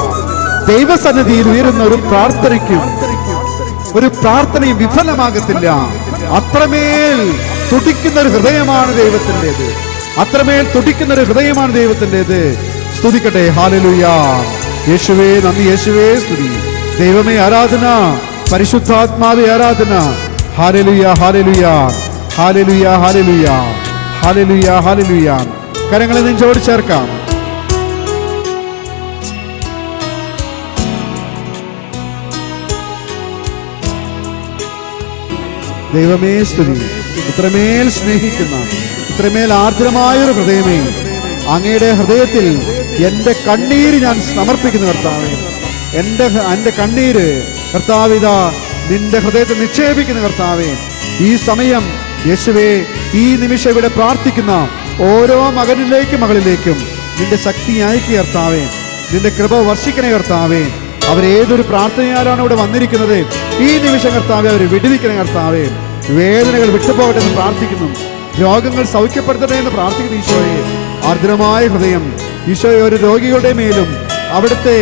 ദൈവസന്നിധിയിൽ ഉയരുന്ന ഒരു പ്രാർത്ഥനയും വിഫലമാകത്തില്ല. അത്രമേൽ തുടിക്കുന്ന ഒരു ഹൃദയമാണ് ദൈവത്തിൻ്റെത്, അത്രമേൽ തുടിക്കുന്ന ഒരു ഹൃദയമാണ് ദൈവത്തിൻ്റെത്. സ്തുതിക്കട്ടെ. ഹല്ലേലൂയ. യേശുവേ നന്ദി, യേശുവേ സ്തുതി. ദൈവമേ ആരാധന, പരിശുദ്ധാത്മാവേ ആരാധന. ഹല്ലേലൂയ, ഹല്ലേലൂയ, ഹല്ലേലൂയ, ഹല്ലേലൂയ, ഹല്ലേലൂയ, ഹല്ലേലൂയ. കരങ്ങളെ നെഞ്ചോട് ചേർക്കാം. ദൈവമേ സ്തുതി. ഇത്രമേൽ സ്നേഹിക്കുന്ന, ഇത്രമേൽ ആർദ്രമായൊരു ഹൃദയമേ, അങ്ങയുടെ ഹൃദയത്തിൽ എന്റെ കണ്ണീര് ഞാൻ സമർപ്പിക്കുന്നു കർത്താവേ. എന്റെ കണ്ണീര് കർത്താവിതാ നിന്റെ ഹൃദയത്തിൽ നിക്ഷേപിക്കുന്ന കർത്താവേ. ഈ സമയം യേശുവേ, ഈ നിമിഷം ഇവിടെ പ്രാർത്ഥിക്കുന്ന ഓരോ മകനിലേക്കും മകളിലേക്കും നിന്റെ ശക്തി അയക്കുക കർത്താവേ. നിന്റെ കൃപ വർഷിക്കണേ കർത്താവേ. അവരേതൊരു പ്രാർത്ഥനയാലാണ് ഇവിടെ വന്നിരിക്കുന്നത്, ഈ നിമിഷം കർത്താവേ അവരെ വിടുവിക്കണേ കർത്താവേ. വേദനകൾ വിട്ടുപോകട്ടെ എന്ന് പ്രാർത്ഥിക്കുന്നു. രോഗങ്ങൾ സൗഖ്യപ്പെടുത്തണേ എന്ന് പ്രാർത്ഥിക്കുന്നു ഈശോയെ. ആർദ്രമായ ഹൃദയം ഈശോയെ ഒരു രോഗികളുടെ മേലും അവിടുത്തെ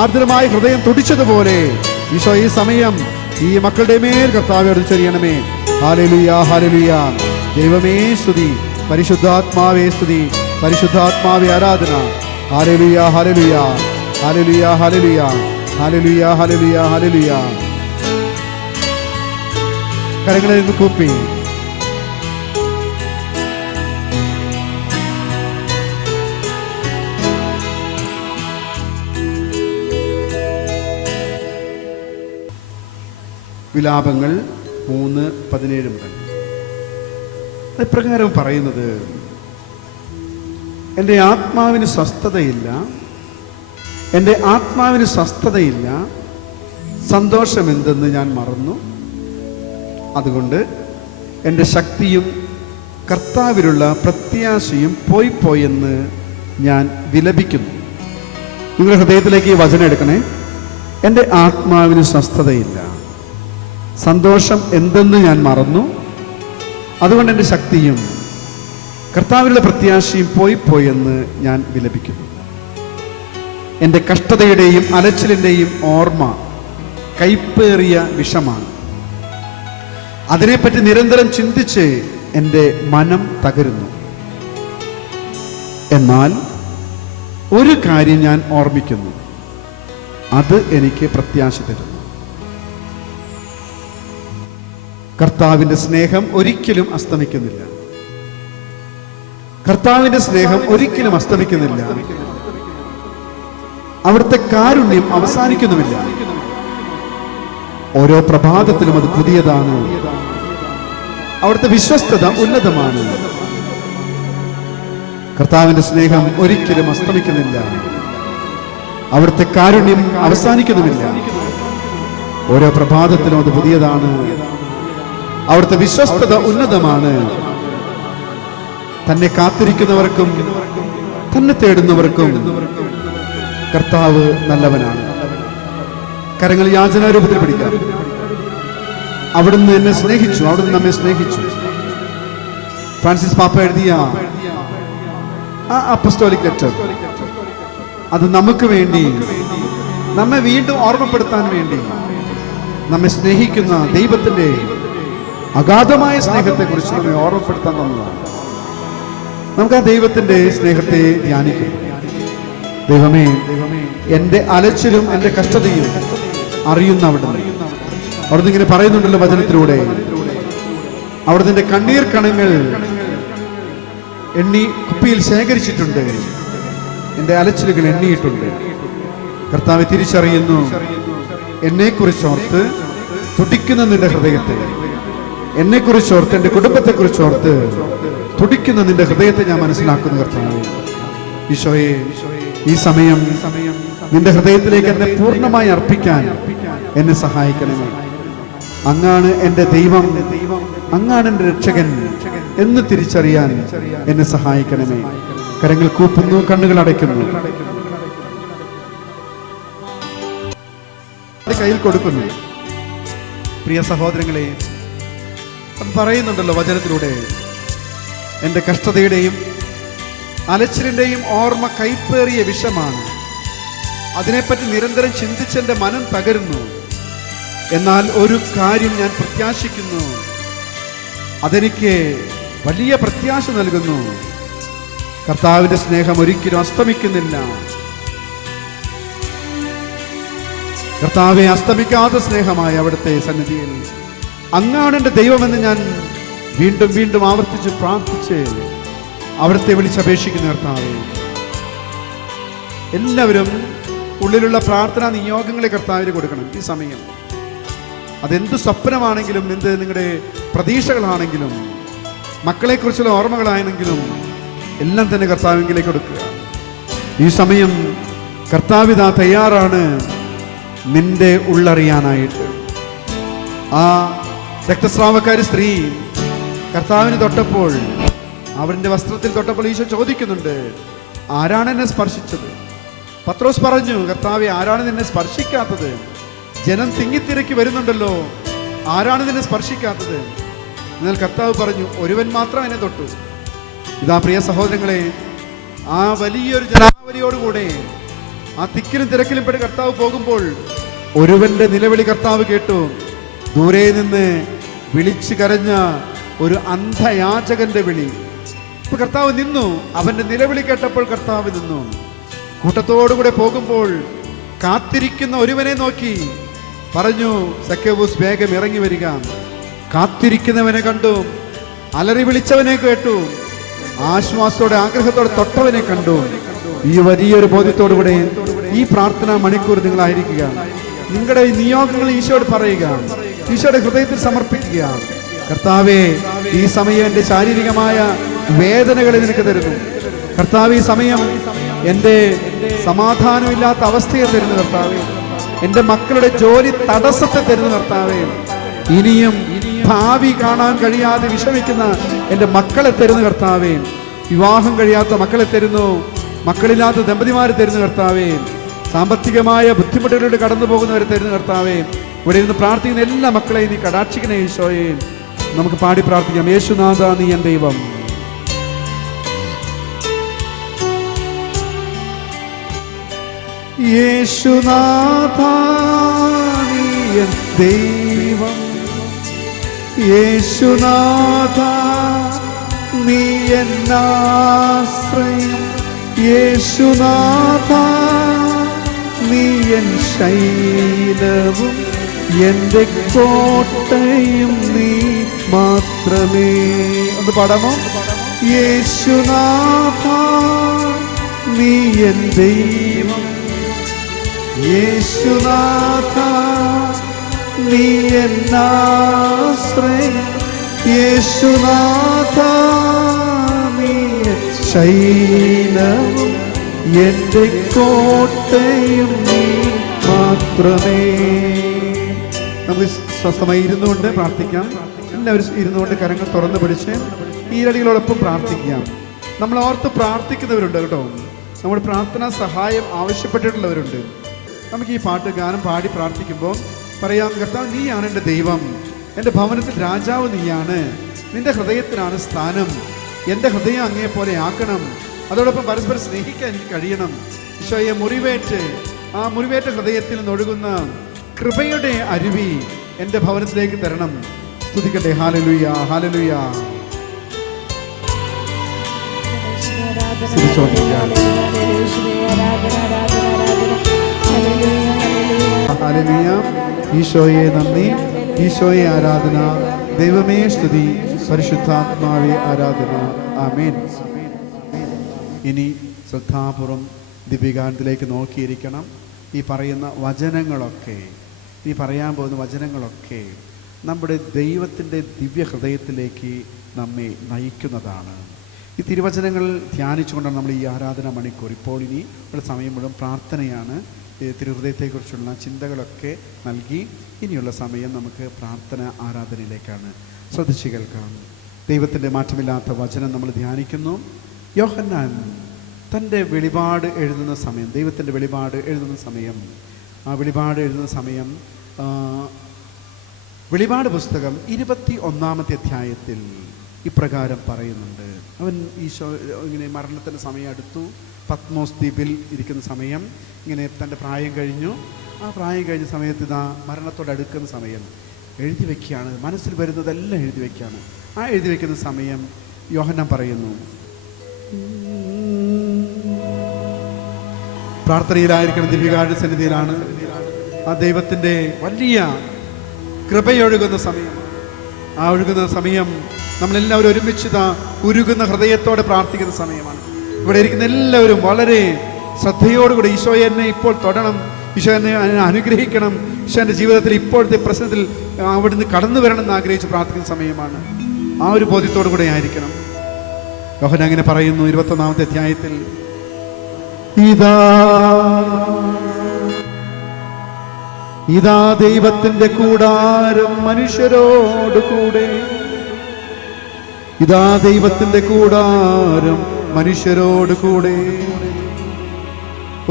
ആർദ്രമായ ഹൃദയം തുടിച്ചതുപോലെ ഈശോ ഈ സമയം ഈ മക്കളുടെ മേൽ കർത്താവേ അത് ചൊരിയണമേ. Hallelujah, hallelujah. ദൈവമേ സ്തുതി, പരിശുദ്ധാത്മാവേ സ്തുതി, പരിശുദ്ധാത്മാവേ ആരാധന. ഹല്ലേലൂയ, ഹല്ലേലൂയ, ഹല്ലേലൂയ, ഹല്ലേലൂയ, ഹല്ലേലൂയ, ഹല്ലേലൂയ, ഹല്ലേലൂയ. കരങ്ങളിൽ നിന്ന് കൂപ്പി വിലാപങ്ങൾ 3:17 മുതൽ ഇപ്രകാരം പറയുന്നത്: എൻ്റെ ആത്മാവിന് സ്വസ്ഥതയില്ല, എൻ്റെ ആത്മാവിന് സ്വസ്ഥതയില്ല, സന്തോഷമെന്തെന്ന് ഞാൻ മറന്നു. അതുകൊണ്ട് എൻ്റെ ശക്തിയും കർത്താവിലുള്ള പ്രത്യാശയും പോയിപ്പോയെന്ന് ഞാൻ വിലപിക്കുന്നു. നിങ്ങളുടെ ഹൃദയത്തിലേക്ക് ഈ വചനം എടുക്കണേ. എൻ്റെ ആത്മാവിന് സ്വസ്ഥതയില്ല, സന്തോഷം എന്തെന്ന് ഞാൻ മറന്നു. അതുകൊണ്ട് എൻ്റെ ശക്തിയും കർത്താവിലുള്ള പ്രത്യാശയും പോയെന്ന് ഞാൻ വിലപിക്കുന്നു. എൻ്റെ കഷ്ടതയുടെയും അലച്ചിലിൻ്റെയും ഓർമ്മ കൈപ്പേറിയ വിഷമാണ്. അതിനെപ്പറ്റി നിരന്തരം ചിന്തിച്ച് എൻ്റെ മനം തകരുന്നു. എന്നാൽ ഒരു കാര്യം ഞാൻ ഓർമ്മിക്കുന്നു, അത് എനിക്ക് പ്രത്യാശ തരുന്നു. കർത്താവിൻ്റെ സ്നേഹം ഒരിക്കലും അസ്തമിക്കുന്നില്ല. കർത്താവിൻ്റെ സ്നേഹം ഒരിക്കലും അസ്തമിക്കുന്നില്ല. അവിടുത്തെ കാരുണ്യം അവസാനിക്കുന്നുമില്ല. ഓരോ പ്രഭാതത്തിലും അത് പുതിയതാണ്. അവിടുത്തെ വിശ്വസ്തത ഉന്നതമാണ്. കർത്താവിന്റെ സ്നേഹം ഒരിക്കലും അസ്തമിക്കുന്നില്ല. അവിടുത്തെ കാരുണ്യം അവസാനിക്കുന്നുമില്ല. ഓരോ പ്രഭാതത്തിലും അത് പുതിയതാണ്. അവിടുത്തെ വിശ്വസ്തത ഉന്നതമാണ്. തന്നെ കാത്തിരിക്കുന്നവർക്കും തന്നെ തേടുന്നവർക്കും കർത്താവ് നല്ലവനാണ്. കരങ്ങൾ യാചനാരൂപത്തിൽ പിടിക്കാം. അവിടുന്ന് എന്നെ സ്നേഹിച്ചു, അവിടുന്ന് നമ്മെ സ്നേഹിച്ചു. ഫ്രാൻസിസ് പാപ്പ എഴുതിയ ആ അപ്പസ്തോലിക് ലെറ്റർ, അത് നമുക്ക് വേണ്ടി, നമ്മെ വീണ്ടും ഓർമ്മപ്പെടുത്താൻ വേണ്ടി, നമ്മെ സ്നേഹിക്കുന്ന ദൈവത്തിന്റെ അഗാധമായ സ്നേഹത്തെക്കുറിച്ച് നമ്മെ ഓർമ്മപ്പെടുത്താൻ തന്നതാണ്. നമുക്ക് ആ ദൈവത്തിന്റെ സ്നേഹത്തെ ധ്യാനിക്കാം. ദൈവമേ, എൻ്റെ അലച്ചിലും എൻ്റെ കഷ്ടതയും അറിയുന്ന അവിടുന്ന്. അവിടുന്ന് ഇങ്ങനെ പറയുന്നുണ്ടല്ലോ വചനത്തിലൂടെ, അവിടുത്തെ കണ്ണീർ കണങ്ങൾ എണ്ണി കുപ്പിയിൽ ശേഖരിച്ചിട്ടുണ്ട്, എൻ്റെ അലച്ചിലുകൾ എണ്ണിയിട്ടുണ്ട്. കർത്താവ് തിരിച്ചറിയുന്നു, എന്നെക്കുറിച്ചോർത്ത് തുടിക്കുന്ന നിന്റെ ഹൃദയത്തെ, എന്നെക്കുറിച്ചോർത്ത് എൻ്റെ കുടുംബത്തെക്കുറിച്ചോർത്ത് തുടിക്കുന്ന നിന്റെ ഹൃദയത്തെ ഞാൻ മനസ്സിലാക്കുന്നു. കർത്താവ് ഈശോയെ, ഈ സമയം നിന്റെ ഹൃദയത്തിലേക്ക് എന്നെ പൂർണ്ണമായി അർപ്പിക്കാൻ എന്നെ സഹായിക്കണമേ. അങ്ങാണ് എൻ്റെ ദൈവം, അങ്ങാണ് എൻ്റെ രക്ഷകൻ എന്ന് തിരിച്ചറിയാൻ എന്നെ സഹായിക്കണമേ. കരങ്ങൾ കൂപ്പുന്നു, കണ്ണുകൾ അടയ്ക്കുന്നു, കയ്യിൽ കൊടുക്കുന്നു. പ്രിയ സഹോദരങ്ങളെ, പറയുന്നുണ്ടല്ലോ വചനത്തിലൂടെ, എൻ്റെ കഷ്ടതയുടെയും അലച്ചിലിൻ്റെയും ഓർമ്മ കൈപ്പേറിയ വിഷമാണ്. അതിനെപ്പറ്റി നിരന്തരം ചിന്തിച്ചെൻ്റെ മനം തകരുന്നു. എന്നാൽ ഒരു കാര്യം ഞാൻ പ്രത്യാശിക്കുന്നു, അതെനിക്ക് വലിയ പ്രത്യാശ നൽകുന്നു. കർത്താവിൻ്റെ സ്നേഹം ഒരിക്കലും അസ്തമിക്കുന്നില്ല. കർത്താവെ, അസ്തമിക്കാത്ത സ്നേഹമായ അവിടുത്തെ സന്നിധിയിൽ അങ്ങാണ് എൻ്റെ ദൈവമെന്ന് ഞാൻ വീണ്ടും വീണ്ടും ആവർത്തിച്ച് പ്രാർത്ഥിച്ച് അവിടുത്തെ വിളിച്ചപേക്ഷിക്കുന്ന കർത്താവെ, എല്ലാവരും ഉള്ളിലുള്ള പ്രാർത്ഥനാ നിയോഗങ്ങളെ കർത്താവിന് കൊടുക്കണം. ഈ സമയം അതെന്ത് സ്വപ്നമാണെങ്കിലും, എന്ത് നിങ്ങളുടെ പ്രതീക്ഷകളാണെങ്കിലും, മക്കളെക്കുറിച്ചുള്ള ഓർമ്മകളാണെങ്കിലും എല്ലാം തന്നെ കർത്താവിലേക്ക് കൊടുക്കുക. ഈ സമയം കർത്താവിതാ തയ്യാറാണ് നിന്റെ ഉള്ളറിയാനായിട്ട്. ആ രക്തസ്രാവക്കാരി സ്ത്രീ കർത്താവിന് തൊട്ടപ്പോൾ, അവരുടെ വസ്ത്രത്തിൽ തൊട്ടപ്പോൾ ഈശോ ചോദിക്കുന്നുണ്ട്, ആരാണ് എന്നെ സ്പർശിച്ചത്? പത്രോസ് പറഞ്ഞു, കർത്താവേ, ആരാണ് നിന്നെ സ്പർശിക്കാത്തത്? ജനം തിങ്ങിത്തിരക്കി വരുന്നുണ്ടല്ലോ, ആരാണ് നിന്നെ സ്പർശിക്കാത്തത്? എന്നാൽ കർത്താവ് പറഞ്ഞു, ഒരുവൻ മാത്രം എന്നെ തൊട്ടു. ഇതാ പ്രിയ സഹോദരങ്ങളെ, ആ വലിയൊരു ജനാവലിയോടുകൂടെ ആ തിക്കിലും തിരക്കിലും പെട്ട് കർത്താവ് പോകുമ്പോൾ ഒരുവന്റെ നിലവിളി കർത്താവ് കേട്ടു. ദൂരെ നിന്ന് വിളിച്ചു കരഞ്ഞ ഒരു അന്ധയാചകന്റെ വിളി. ഇപ്പൊ കർത്താവ് നിന്നു. അവന്റെ നിലവിളി കേട്ടപ്പോൾ കർത്താവ് നിന്നു. കൂട്ടത്തോടുകൂടെ പോകുമ്പോൾ കാത്തിരിക്കുന്ന ഒരുവനെ നോക്കി പറഞ്ഞു, സക്കേവൂസ്, വേഗം ഇറങ്ങി വരിക. കാത്തിരിക്കുന്നവനെ കണ്ടു, അലറി വിളിച്ചവനെ കേട്ടു, ആശ്വാസത്തോടെ ആഗ്രഹത്തോടെ തൊട്ടവനെ കണ്ടു. ഈ വലിയൊരു ബോധ്യത്തോടുകൂടെ ഈ പ്രാർത്ഥനാ മണിക്കൂർ നിങ്ങളായിരിക്കുക. നിങ്ങളുടെ ഈ നിയോഗങ്ങൾ ഈശോയോട് പറയുക, ഈശോയുടെ ഹൃദയത്തിൽ സമർപ്പിക്കുക. കർത്താവേ, ഈ സമയം എൻ്റെ ശാരീരികമായ വേദനകളെ നിനക്ക് തരുന്നു. കർത്താവ്, ഈ സമയം എൻ്റെ സമാധാനമില്ലാത്ത അവസ്ഥയെ തരുന്നു. കർത്താവേ, എൻ്റെ മക്കളുടെ ജോലി തടസ്സത്തെ തരുന്നു. കർത്താവേ, ഇനിയും ഭാവി കാണാൻ കഴിയാതെ വിഷമിക്കുന്ന എൻ്റെ മക്കളെ തരുന്നു. കർത്താവേ, വിവാഹം കഴിയാത്ത മക്കളെ തരുന്നു. മക്കളില്ലാത്ത ദമ്പതിമാരെ തരുന്നു. കർത്താവേ, സാമ്പത്തികമായ ബുദ്ധിമുട്ടുകളിലൂടെ കടന്നു പോകുന്നവരെ തരുന്നു. കർത്താവേ, ഇവിടെ ഇരുന്ന് പ്രാർത്ഥിക്കുന്ന എല്ലാ മക്കളെയും നീ കടാക്ഷിക്കണേ ഈശോയെ. നമുക്ക് പാടി പ്രാർത്ഥിക്കാം. യേശുനാഥ, നീ എൻ ദൈവം. യേശുനാഥ നീ എൻ ദൈവം, യേശുനാഥ നീ എന്നാശ്രയം, യേശുനാഥ നീ എൻ ശൈലവും എൻ്റെ കോട്ടയും നീ മാത്രമേ. ഒന്ന് പാടാമോ? യേശുനാഥ നീ എൻ ദൈവം, യേശുനാഥ നീ എന്നാശ്രയം, യേശുനാഥ നീ എൻ ശൈലവും എൻ്റെ കോട്ടയും നീ മാത്രമേ. നമുക്ക് സ്വസ്ഥമായി ഇരുന്നുകൊണ്ട് പ്രാർത്ഥിക്കാം. എല്ലാവരും ഇരുന്നുകൊണ്ട് കരങ്ങൾ തുറന്നു പിടിച്ച് ഈരടികളോടൊപ്പം പ്രാർത്ഥിക്കാം. നമ്മൾ ഓർത്ത് പ്രാർത്ഥിക്കുന്നവരുണ്ട് കേട്ടോ. നമ്മുടെ പ്രാർത്ഥനാ സഹായം ആവശ്യപ്പെട്ടിട്ടുള്ളവരുണ്ട്. നമുക്ക് ഈ ഗാനം പാടി പ്രാർത്ഥിക്കുമ്പോൾ പറയാം, കർത്താവ് നീയാണ് എൻ്റെ ദൈവം, എൻ്റെ ഭവനത്തിൽ രാജാവ് നീയാണ്, നിന്റെ ഹൃദയത്തിലാണ് സ്ഥാനം, എൻ്റെ ഹൃദയം അങ്ങേ പോലെ ആക്കണം, അതോടൊപ്പം പരസ്പരം സ്നേഹിക്കാൻ എനിക്ക് കഴിയണം. ഈശോയെ മുറിവേറ്റ് ആ മുറിവേറ്റ ഹൃദയത്തിൽ നിന്നൊഴുകുന്ന കൃപയുടെ അരുവി എൻ്റെ ഭവനത്തിലേക്ക് തരണം. സ്തുതിക്കട്ടെ. ഹല്ലേലൂയ, ഹല്ലേലൂയ. ഹല്ലേലൂയ. ഈശോയെ നന്ദി, ഈശോയെ ആരാധന, ദൈവമേ സ്തുതി, പരിശുദ്ധാത്മാവേ ആരാധന. ആമേൻ. ഇനി ശ്രദ്ധാപൂർവം ദിവ്യഗാനത്തിലേക്ക് നോക്കിയിരിക്കണം. ഈ പറയുന്ന വചനങ്ങളൊക്കെ, ഈ പറയാൻ പോകുന്ന വചനങ്ങളൊക്കെ നമ്മുടെ ദൈവത്തിൻ്റെ ദിവ്യ ഹൃദയത്തിലേക്ക് നമ്മെ നയിക്കുന്നതാണ്. ഈ തിരുവചനങ്ങൾ ധ്യാനിച്ചുകൊണ്ടാണ് നമ്മൾ ഈ ആരാധന മണിക്കൂർ. ഇപ്പോൾ ഇനി ഒരു സമയം മുഴുവൻ പ്രാർത്ഥനയാണ്. തിരുഹൃദയത്തെക്കുറിച്ചുള്ള ചിന്തകളൊക്കെ നൽകി ഇനിയുള്ള സമയം നമുക്ക് പ്രാർത്ഥന ആരാധനയിലേക്കാണ്. ശ്രദ്ധിച്ച് കേൾക്കാം. ദൈവത്തിൻ്റെ മാറ്റമില്ലാത്ത വചനം നമ്മൾ ധ്യാനിക്കുന്നു. യോഹന്നാൻ തൻ്റെ വെളിപാട് എഴുതുന്ന സമയം, ദൈവത്തിൻ്റെ വെളിപാട് എഴുതുന്ന സമയം, ആ വെളിപാട് എഴുതുന്ന സമയം വെളിപാട് പുസ്തകം 21-ാമത്തെ അധ്യായത്തിൽ ഇപ്രകാരം പറയുന്നുണ്ട്. അവൻ ഈശോ ഇങ്ങനെ മരണത്തിൻ്റെ സമയം അടുത്തു, പത്മോസ് ദ്വീപിൽ ഇരിക്കുന്ന സമയം, ഇങ്ങനെ തൻ്റെ പ്രായം കഴിഞ്ഞു. ആ പ്രായം കഴിഞ്ഞ സമയത്ത് ഇതാ മരണത്തോടടുക്കുന്ന സമയം എഴുതി വയ്ക്കുകയാണ്. മനസ്സിൽ വരുന്നതെല്ലാം എഴുതി വയ്ക്കുകയാണ്. ആ എഴുതി വയ്ക്കുന്ന സമയം യോഹന്നാൻ പറയുന്നു, പ്രാർത്ഥനയിലായിരിക്കണം, ദിവ്യകാരുണ്യ സന്നിധിയിലാണ്. ആ ദൈവത്തിൻ്റെ വലിയ കൃപയൊഴുകുന്ന സമയം. ആ ഒഴുകുന്ന സമയം നമ്മളെല്ലാവരും ഒരുമിച്ച് ഉരുകുന്ന ഹൃദയത്തോടെ പ്രാർത്ഥിക്കുന്ന സമയമാണ്. ഇവിടെ ഇരിക്കുന്ന എല്ലാവരും വളരെ ശ്രദ്ധയോടുകൂടി ഈശോയെ എന്നെ ഇപ്പോൾ തൊടണം, ഈശോ എന്നെ അനുഗ്രഹിക്കണം, ഈശോ എൻ്റെ ജീവിതത്തിൽ ഇപ്പോഴത്തെ പ്രശ്നത്തിൽ അവിടുന്ന് കടന്നു വരണം എന്ന് ആഗ്രഹിച്ച് പ്രാർത്ഥിക്കുന്ന സമയമാണ്. ആ ഒരു ബോധ്യത്തോടു കൂടെ ആയിരിക്കണം. യോഹന്നാൻ അങ്ങനെ പറയുന്നു 21-ാമത്തെ അധ്യായത്തിൽ, ഇതാ ദൈവത്തിന്റെ കൂടാരം മനുഷ്യരോട് കൂടെ, ഇതാ ദൈവത്തിന്റെ കൂടാരം മനുഷ്യരോട് കൂടെ,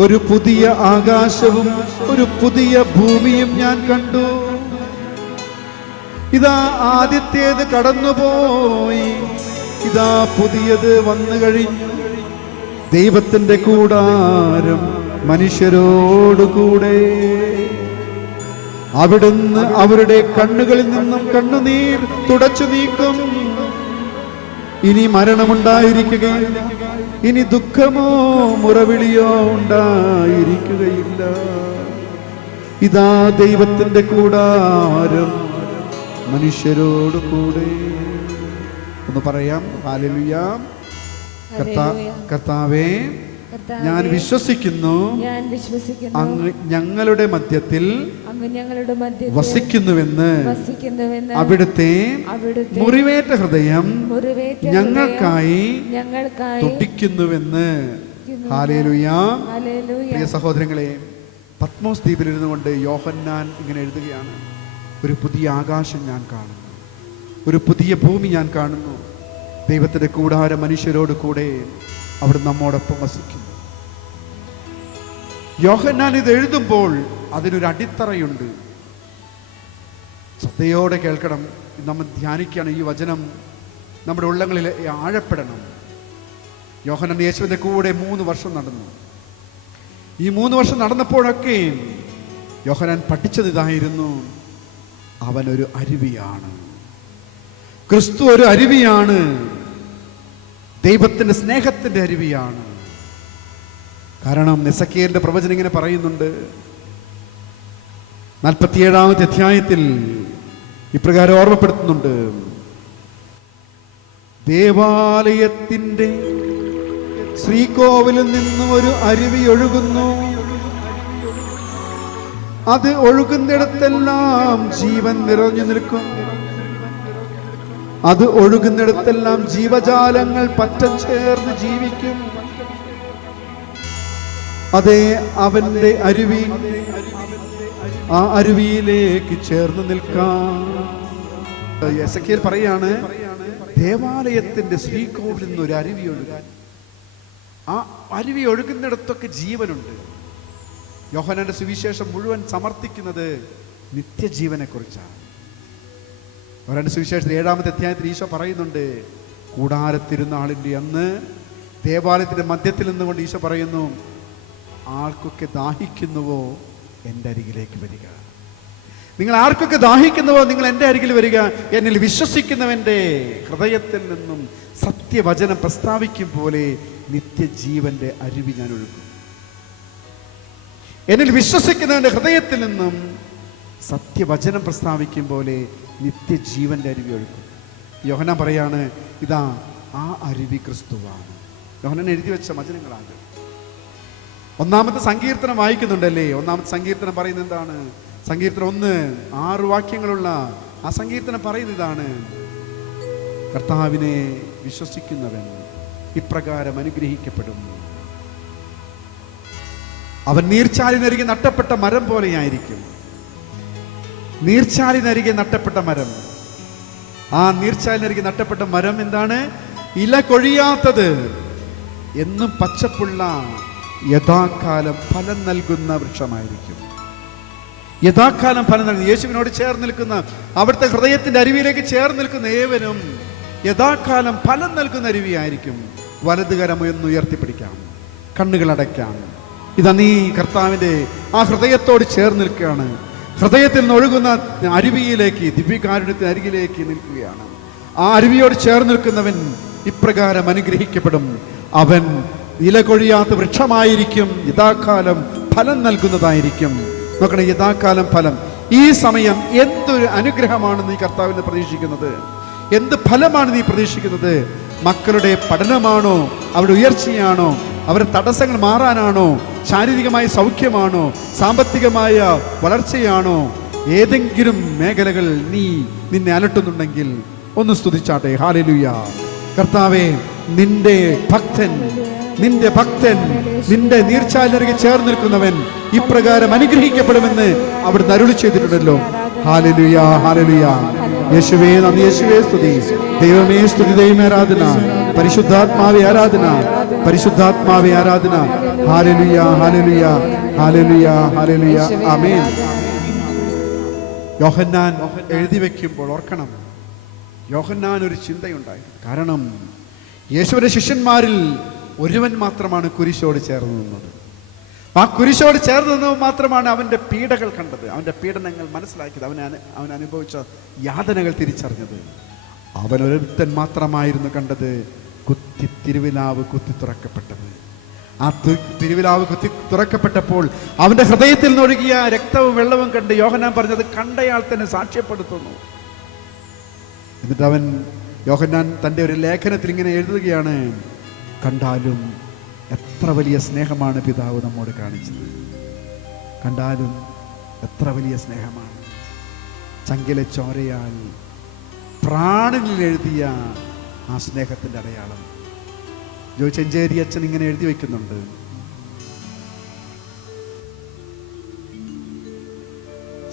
ഒരു പുതിയ ആകാശവും ഒരു പുതിയ ഭൂമിയും ഞാൻ കണ്ടു. ഇതാ ആദ്യത്തേത് കടന്നുപോയി, ഇതാ പുതിയത് വന്നു കഴിഞ്ഞു. ദൈവത്തിന്റെ കൂടാരം മനുഷ്യരോടുകൂടെ, അവിടുന്ന് അവരുടെ കണ്ണുകളിൽ നിന്നും കണ്ണുനീർ തുടച്ചു നീക്കും. ഇനി മരണമുണ്ടായിരിക്കുകയില്ല, ഇനി ദുഃഖമോ മുറവിളിയോ ഉണ്ടായിരിക്കുകയില്ല. ഇതാ ദൈവത്തിന്റെ കൂടാരം മനുഷ്യരോടുകൂടെ. ഒന്ന് പറയാം, ഹല്ലേലൂയ. കർത്താവേ, ഞാൻ വിശ്വസിക്കുന്നു അങ്ങ് ഞങ്ങളുടെ മധ്യത്തിൽ വസിക്കുന്നുവെന്ന്. അവിടുത്തെ മുറിവേറ്റ ഹൃദയം ഞങ്ങൾക്കായി തുടിക്കുന്നുവെന്ന്. ഹല്ലേലൂയ. പ്രിയ സഹോദരങ്ങളെ, പത്മോസ് ദ്വീപിൽ ഇരുന്നു കൊണ്ട് യോഹന്നാൻ ഇങ്ങനെ എഴുതുകയാണ്, ഒരു പുതിയ ആകാശം ഞാൻ കാണുന്നു, ഒരു പുതിയ ഭൂമി ഞാൻ കാണുന്നു. ദൈവത്തിന്റെ കൂടാരം മനുഷ്യരോട് കൂടെ അവിടെ നമ്മോടൊപ്പം വസിക്കുന്നു. യോഹന്നാൻ ഇത് എഴുതുമ്പോൾ അതിനൊരു അടിത്തറയുണ്ട്. ശ്രദ്ധയോടെ കേൾക്കണം. നമ്മൾ ധ്യാനിക്കുകയാണ്. ഈ വചനം നമ്മുടെ ഉള്ളങ്ങളിൽ ആഴപ്പെടണം. യോഹന്നാൻ യേശുവിൻ്റെ കൂടെ 3 വർഷം നടന്നു. ഈ 3 വർഷം നടന്നപ്പോഴൊക്കെ യോഹന്നാൻ പഠിച്ചത് ഇതായിരുന്നു: അവനൊരു അരുവിയാണ്, ക്രിസ്തു ഒരു അരുവിയാണ്, ദൈവത്തിന്റെ സ്നേഹത്തിന്റെ അരുവിയാണ്. കാരണം എസെക്കിയേലിന്റെ പ്രവചനം ഇങ്ങനെ പറയുന്നുണ്ട്, 47-ാമത്തെ അധ്യായത്തിൽ ഇപ്രകാരം ഓർമ്മപ്പെടുത്തുന്നുണ്ട്: ദേവാലയത്തിന്റെ ശ്രീകോവിലിൽ നിന്നും ഒരു അരുവി ഒഴുകുന്നു, അത് ഒഴുകുന്നിടത്തെല്ലാം ജീവൻ നിറഞ്ഞു നിൽക്കും, അത് ഒഴുകുന്നിടത്തെല്ലാം ജീവജാലങ്ങൾ പറ്റം ചേർന്ന് ജീവിക്കും. അതേ, അവന്റെ അരുവി ആ അരുവിയിലേക്ക് ചേർന്ന് നിൽക്കാം. എസെക്കിയേൽ പറയാണ്, ദേവാലയത്തിന്റെ ശ്രീകോവിലിൽ നിന്ന് ഒരു അരുവി ഒഴുകാൻ, ആ അരുവി ഒഴുകുന്നിടത്തൊക്കെ ജീവനുണ്ട്. യോഹന്നാന്റെ സുവിശേഷം മുഴുവൻ സമർത്ഥിക്കുന്നത് നിത്യജീവനെ കുറിച്ചാണ്. യോഹന്നാന്റെ സുവിശേഷത്തിൽ 7-ാമത്തെ അധ്യായത്തിൽ ഈശോ പറയുന്നുണ്ട്, കൂടാരത്തിരുന്നാളിൻ്റെ അന്ന് ദേവാലയത്തിന്റെ മധ്യത്തിൽ നിന്നുകൊണ്ട് ഈശോ പറയുന്നു, ആർക്കൊക്കെ ദാഹിക്കുന്നുവോ എൻ്റെ അരികിലേക്ക് വരിക. നിങ്ങൾ ആർക്കൊക്കെ ദാഹിക്കുന്നുവോ നിങ്ങൾ എൻ്റെ അരികിൽ വരിക. എന്നിൽ വിശ്വസിക്കുന്നവൻ്റെ ഹൃദയത്തിൽ നിന്നും സത്യവചനം പ്രസ്താവിക്കും പോലെ നിത്യജീവന്റെ അരുവി ഞാൻ ഒഴുകും. എന്നിൽ വിശ്വസിക്കുന്നവന്റെ ഹൃദയത്തിൽ നിന്നും സത്യവചനം പ്രസ്താവിക്കും പോലെ നിത്യജീവന്റെ അരുവി ഒഴുകും. യോഹന്നാൻ പറയാണ്, ഇതാ ആ അരുവി ക്രിസ്തുവാണ്. യോഹന്നാൻ എഴുതി വെച്ച വചനങ്ങളാണ്. 1-ാമത്തെ സങ്കീർത്തനം വായിക്കുന്നുണ്ടല്ലേ? 1-ാമത്തെ സങ്കീർത്തനം പറയുന്നത് എന്താണ്? സങ്കീർത്തനം 1, 6 വാക്യങ്ങളുള്ള ആ സങ്കീർത്തനം പറയുന്നത് ഇതാണ്: കർത്താവിനെ വിശ്വസിക്കുന്നവൻ ഇപ്രകാരം അനുഗ്രഹിക്കപ്പെടും. അവൻ നീർച്ചാലിനരികെ നട്ടപ്പെട്ട മരം പോലെയായിരിക്കും. നീർച്ചാലിനരികെ നട്ടപ്പെട്ട മരം. ആ നീർച്ചാലിനരികെ നട്ടപ്പെട്ട മരം എന്താണ്? ഇല കൊഴിയാത്തത്, എന്നും പച്ചപ്പുള്ള, യഥാകാലം ഫലം നൽകുന്ന വൃക്ഷമായിരിക്കും. യഥാകാലം ഫലം നൽകുന്ന, യേശുവിനോട് ചേർന്ന് നിൽക്കുന്ന, അവിടുത്തെ ഹൃദയത്തിന്റെ അരുവിയിലേക്ക് ചേർന്ന് നിൽക്കുന്ന ഏവനും യഥാകാലം ഫലം നൽകുന്ന അരുവിയായിരിക്കും. വലതുകരം ഉയർത്തിപ്പിടിക്കാം, കണ്ണുകൾ അടയ്ക്കാം. ഇതാ നീ കർത്താവിന്റെ ആ ഹൃദയത്തോട് ചേർന്ന് നിൽക്കുകയാണ്. ഹൃദയത്തിൽ നിന്ന് ഒഴുകുന്ന അരുവിയിലേക്ക്, ദിവ്യകാരുണ്യത്തിന് അരികിലേക്ക് നിൽക്കുകയാണ്. ആ അരുവിയോട് ചേർന്ന് നിൽക്കുന്നവൻ ഇപ്രകാരം അനുഗ്രഹിക്കപ്പെടും. അവൻ ഇല കൊഴിയാത്ത വൃക്ഷമായിരിക്കും, യഥാകാലം ഫലം നൽകുന്നതായിരിക്കും. നോക്കണേ, യഥാകാലം ഫലം. ഈ സമയം എന്തൊരു അനുഗ്രഹമാണ് നീ കർത്താവിനെ പ്രതീക്ഷിക്കുന്നത്? എന്ത് ഫലമാണ് നീ പ്രതീക്ഷിക്കുന്നത്? മക്കളുടെ പഠനമാണോ? അവരുടെ ഉയർച്ചയാണോ? അവരുടെ തടസ്സങ്ങൾ മാറാനാണോ? ശാരീരികമായ സൗഖ്യമാണോ? സാമ്പത്തികമായ വളർച്ചയാണോ? ഏതെങ്കിലും മേഖലകൾ നിന്നെ അലട്ടുന്നുണ്ടെങ്കിൽ ഒന്ന് സ്തുതിച്ചാട്ടെ. ഹല്ലേലൂയ. കർത്താവേ, നിന്റെ ഭക്തൻ നിന്റെ നീർച്ചാലിനരികെ ചേർന്ന് നിൽക്കുന്നവൻ ഇപ്രകാരം അനുഗ്രഹിക്കപ്പെടുമെന്ന് അവിടുന്ന് അരുളി ചെയ്തിട്ടുണ്ടല്ലോ. ഹല്ലേലൂയ, ഹല്ലേലൂയ. യേശുവേ നന്ദി, യേശുവേ സ്തുതി. ദൈവമേ സ്തുതി, ദൈവമേ ആരാധന. പരിശുദ്ധാത്മാവേ ആരാധന, പരിശുദ്ധാത്മാവേ ആരാധന. ഹല്ലേലൂയ, ഹല്ലേലൂയ, ഹല്ലേലൂയ, ഹല്ലേലൂയ. ആമേൻ. യോഹന്നാൻ എഴുതി വെക്കുമ്പോൾ ഓർക്കണം, യോഹന്നാൻ ഒരു ചിന്തയുണ്ടായി. കാരണം യേശുവിന്റെ ശിഷ്യന്മാരിൽ ഒരുവൻ മാത്രമാണ് കുരിശോട് ചേർന്ന് നിന്നത്. ആ കുരിശോട് ചേർന്ന് നിന്നവൻ മാത്രമാണ് അവന്റെ പീഡകൾ കണ്ടത്, അവന്റെ പീഡനങ്ങൾ മനസ്സിലാക്കിയത്, അവൻ അനുഭവിച്ച യാതനകൾ തിരിച്ചറിഞ്ഞത്. അവൻ ഒരുത്തൻ മാത്രമായിരുന്നു കണ്ടത് തിരുവിലാവ് കുത്തി തുറക്കപ്പെട്ടത്. ആ തിരുവിലാവ് കുത്തി തുറക്കപ്പെട്ടപ്പോൾ അവന്റെ ഹൃദയത്തിൽ നിന്നൊഴുകിയ രക്തവും വെള്ളവും കണ്ട് യോഹന്നാൻ പറഞ്ഞത് കണ്ടയാൾ തന്നെ സാക്ഷ്യപ്പെടുത്തുന്നു. എന്നിട്ട് യോഹന്നാൻ തൻ്റെ ഒരു ലേഖനത്തിൽ ഇങ്ങനെ എഴുതുകയാണ്: കണ്ടാലും എത്ര വലിയ സ്നേഹമാണ് പിതാവ് നമ്മോട് കാണിച്ചത്. കണ്ടാലും എത്ര വലിയ സ്നേഹമാണ്. ചങ്കിലെ ചോരയാൽ പ്രാണനിൽ എഴുതിയ ആ സ്നേഹത്തിൻ്റെ അടയാളം. ജോയിച്ചെഞ്ചേരി അച്ഛൻ ഇങ്ങനെ എഴുതി വയ്ക്കുന്നുണ്ട്: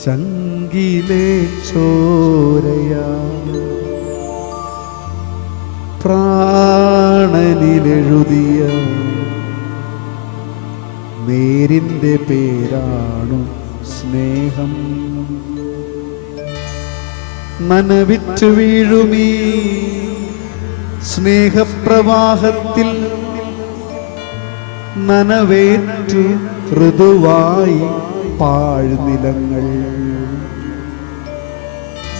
ചങ്കിലെ ചോരയാ പ്രാണനിലെഴുതിയ നേരിന്റെ പേരാണു സ്നേഹം. നനവിറ്റു വീഴുമീ സ്നേഹപ്രവാഹത്തിൽ നനവേറ്റു ഋതുവായി പാഴ്നിലങ്ങൾ,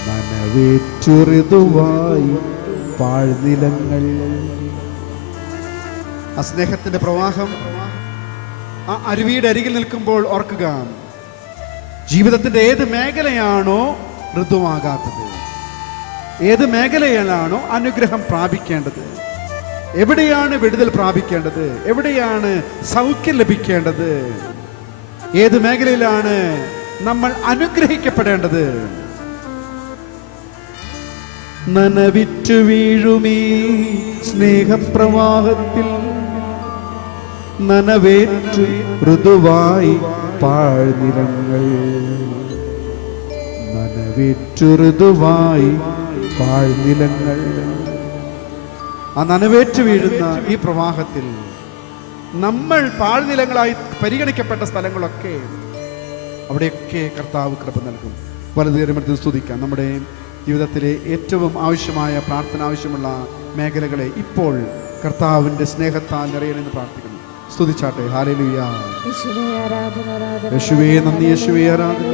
നനവേറ്റു ഋതുവായി പാഴ്നിലങ്ങൾ. ആ സ്നേഹത്തിന്റെ പ്രവാഹം ആ അരുവിയുടെ അരികിൽ നിൽക്കുമ്പോൾ ഓർക്കുക, ജീവിതത്തിന്റെ ഏത് മേഖലയാണോ ഋതുവാകാത്തത്, ഏത് മേഖലയിലാണോ അനുഗ്രഹം പ്രാപിക്കേണ്ടത്, എവിടെയാണ് വിടുതൽ പ്രാപിക്കേണ്ടത്, എവിടെയാണ് സൗഖ്യം ലഭിക്കേണ്ടത്, ഏത് മേഖലയിലാണ് നമ്മൾ അനുഗ്രഹിക്കപ്പെടേണ്ടത്, നനവിറ്റു വീഴുമീ സ്നേഹപ്രവാഹത്തിൽ നനവേറ്റു ഋതുവായി പാഴ്നിലങ്ങൾ, നനവേറ്റു ഋതുവായി പാഴ്നിലങ്ങൾ. ആ നനവേറ്റു വീഴുന്ന ഈ പ്രവാഹത്തിൽ നമ്മൾ പാഴ്നിലങ്ങളായി പരിഗണിക്കപ്പെട്ട സ്ഥലങ്ങളൊക്കെ അവിടെയൊക്കെ കർത്താവ് കൃപ നൽകും. വലതുകരമെടുത്ത് സ്തുതിക്കാം. നമ്മുടെ ജീവിതത്തിലെ ഏറ്റവും ആവശ്യമായ പ്രാർത്ഥന ആവശ്യമുള്ള മേഖലകളെ ഇപ്പോൾ കർത്താവിന്റെ സ്നേഹത്താൽ നിറയണമെന്ന് പ്രാർത്ഥിക്കുന്നു. സ്തുതിച്ചാട്ടെ. ഹല്ലേലൂയ. യേശുവേ നന്ദി, യേശുവേ ആരാധന,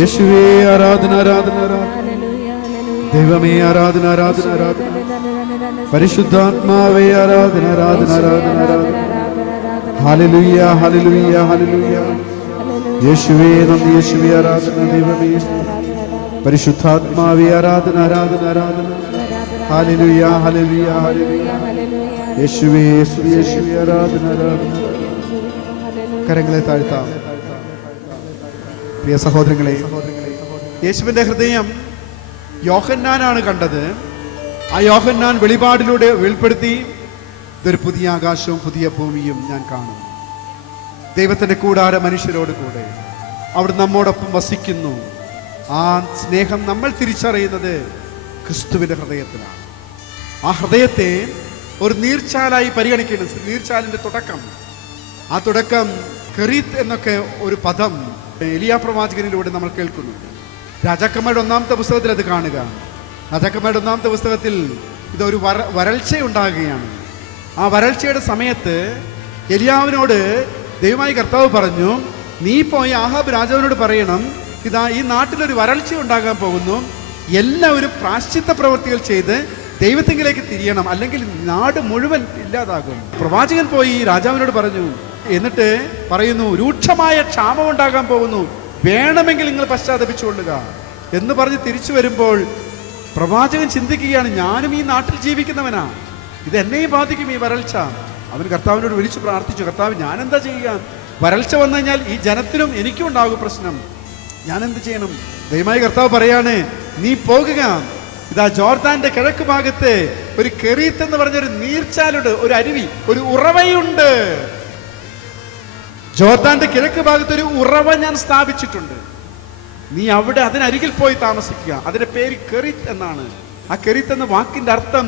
യേശുവേ ആരാധന, ആരാധന, ആരാധന. ദൈവമേ ആരാധന, ആരാധന, ആരാധന. പരിശുദ്ധാത്മാവേ ആരാധന, ആരാധന, ആരാധന, ആരാധന. ഹല്ലേലൂയ, ഹല്ലേലൂയ, ഹല്ലേലൂയ. യേശുവേ നന്ദി, യേശുവേ ആരാധന. ദൈവമേ പരിശുദ്ധാത്മാവേ ആരാധന, ആരാധന, ആരാധന. ഹല്ലേലൂയ, ഹല്ലേലൂയ, ഹല്ലേലൂയ. യേശുവേ സ്തുതി, യേശുവേ ആരാധന, ആരാധന. കരങ്ങളെ താഴ്ത്താം. പ്രിയ സഹോദരങ്ങളെ, യേശുവിന്റെ ഹൃദയം യോഹന്നാനാണ് കണ്ടത്. ആ യോഹന്നാൻ വെളിപാടിലൂടെ വെളിപ്പെടുത്തി, ഇതൊരു പുതിയ ആകാശവും പുതിയ ഭൂമിയും ഞാൻ കാണും. ദൈവത്തിന്റെ കൂടാര മനുഷ്യരോട് കൂടെ അവിടെ നമ്മോടൊപ്പം വസിക്കുന്നു. ആ സ്നേഹം നമ്മൾ തിരിച്ചറിയുന്നത് ക്രിസ്തുവിന്റെ ഹൃദയത്തിലാണ്. ആ ഹൃദയത്തെ ഒരു നീർച്ചാലായി പരിഗണിക്കുന്നത്. നീർച്ചാലിന്റെ തുടക്കം, ആ തുടക്കം കെറീത്ത് എന്നൊക്കെ ഒരു പദം എലിയാ പ്രവാചകനിലൂടെ നമ്മൾ കേൾക്കുന്നുണ്ട്. രാജാക്കന്മാരുടെ 1-ാമത്തെ പുസ്തകത്തിൽ അത് കാണുക. രാജാക്കന്മാരുടെ 1-ാമത്തെ പുസ്തകത്തിൽ ഇതൊരു വരൾച്ചയുണ്ടാകുകയാണ്. ആ വരൾച്ചയുടെ സമയത്ത് എലിയാവിനോട് ദൈവമായി കർത്താവ് പറഞ്ഞു, നീ പോയി ആഹാബ് രാജാവിനോട് പറയണം, ഇതാ ഈ നാട്ടിലൊരു വരൾച്ച ഉണ്ടാകാൻ പോകുന്നു, എല്ലാവരും പ്രാശ്ചിത്ത പ്രവൃത്തികൾ ചെയ്ത് ദൈവത്തിങ്കിലേക്ക് തിരിയണം, അല്ലെങ്കിൽ നാട് മുഴുവൻ ഇല്ലാതാകും. പ്രവാചകൻ പോയി രാജാവിനോട് പറഞ്ഞു. എന്നിട്ട് പറയുന്നു, രൂക്ഷമായ ക്ഷാമം ഉണ്ടാകാൻ പോകുന്നു, വേണമെങ്കിൽ നിങ്ങൾ പശ്ചാത്തപിച്ചുകൊള്ളുക എന്ന് പറഞ്ഞ് തിരിച്ചു വരുമ്പോൾ പ്രവാചകൻ ചിന്തിക്കുകയാണ്, ഞാനും ഈ നാട്ടിൽ ജീവിക്കുന്നവനാ, ഇത് എന്നെയും ബാധിക്കും ഈ വരൾച്ച. അവൻ കർത്താവിനോട് വിളിച്ചു പ്രാർത്ഥിച്ചു, കർത്താവ് ഞാൻ എന്താ ചെയ്യുക, വരൾച്ച വന്നു കഴിഞ്ഞാൽ ഈ ജനത്തിനും എനിക്കും ഉണ്ടാകും പ്രശ്നം, ഞാൻ എന്ത് ചെയ്യണം? ദൈവമായ കർത്താവ് പറയാണ്, നീ പോകുക, ഇതാ ജോർദാന്റെ കിഴക്ക് ഭാഗത്ത് ഒരു കെറീത്ത് എന്ന് പറഞ്ഞൊരു നീർച്ചാലുണ്ട്, ഒരു അരുവി, ഒരു ഉറവയുണ്ട്. ജോർദാന്റെ കിഴക്ക് ഭാഗത്ത് ഒരു ഉറവ ഞാൻ സ്ഥാപിച്ചിട്ടുണ്ട്, നീ അവിടെ അതിനരികിൽ പോയി താമസിക്കുക. അതിന്റെ പേര് കെറീത്ത് എന്നാണ്. ആ കെറീത്ത് എന്ന വാക്കിന്റെ അർത്ഥം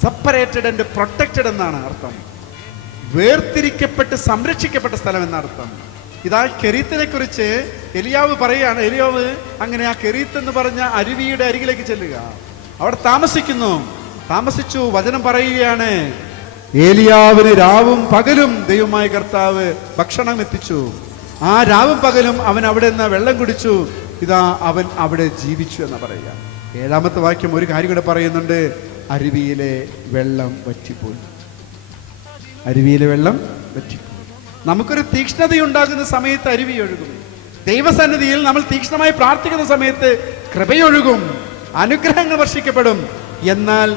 സെപ്പറേറ്റഡ് ആൻഡ് പ്രൊട്ടക്റ്റഡ് എന്നാണ് അർത്ഥം. വേർതിരിക്കപ്പെട്ട് സംരക്ഷിക്കപ്പെട്ട സ്ഥലം എന്നർത്ഥം. ഇതാ കെറീത്തിനെ കുറിച്ച് എലിയാവ് പറയുകയാണ്. എലിയാവ് അങ്ങനെ ആ കെറീത്ത് എന്ന് പറഞ്ഞ അരുവിയുടെ അരികിലേക്ക് ചെല്ലുക, അവിടെ താമസിച്ചു. വചനം പറയുകയാണ്, ഏലിയാവിന് രാവും പകലും ദൈവമായ കർത്താവ് ഭക്ഷണം എത്തിച്ചു. ആ രാവും പകലും അവൻ അവിടെ നിന്ന് വെള്ളം കുടിച്ചു. ഇതാ അവൻ അവിടെ ജീവിച്ചു എന്ന് പറയുക. 7-ാമത്തെ വാക്യം ഒരു കാര്യം കൂടെ പറയുന്നുണ്ട്, അരുവിയിലെ വെള്ളം വറ്റിപ്പോയി. അരുവിയിലെ വെള്ളം വറ്റിപ്പോയി. നമുക്കൊരു തീക്ഷ്ണതയുണ്ടാകുന്ന സമയത്ത് അരുവി ഒഴുകും. ദൈവസന്നിധിയിൽ നമ്മൾ തീക്ഷ്ണമായി പ്രാർത്ഥിക്കുന്ന സമയത്ത് കൃപയൊഴുകും, അനുഗ്രഹങ്ങൾ വർഷിക്കപ്പെടും. എന്നാൽ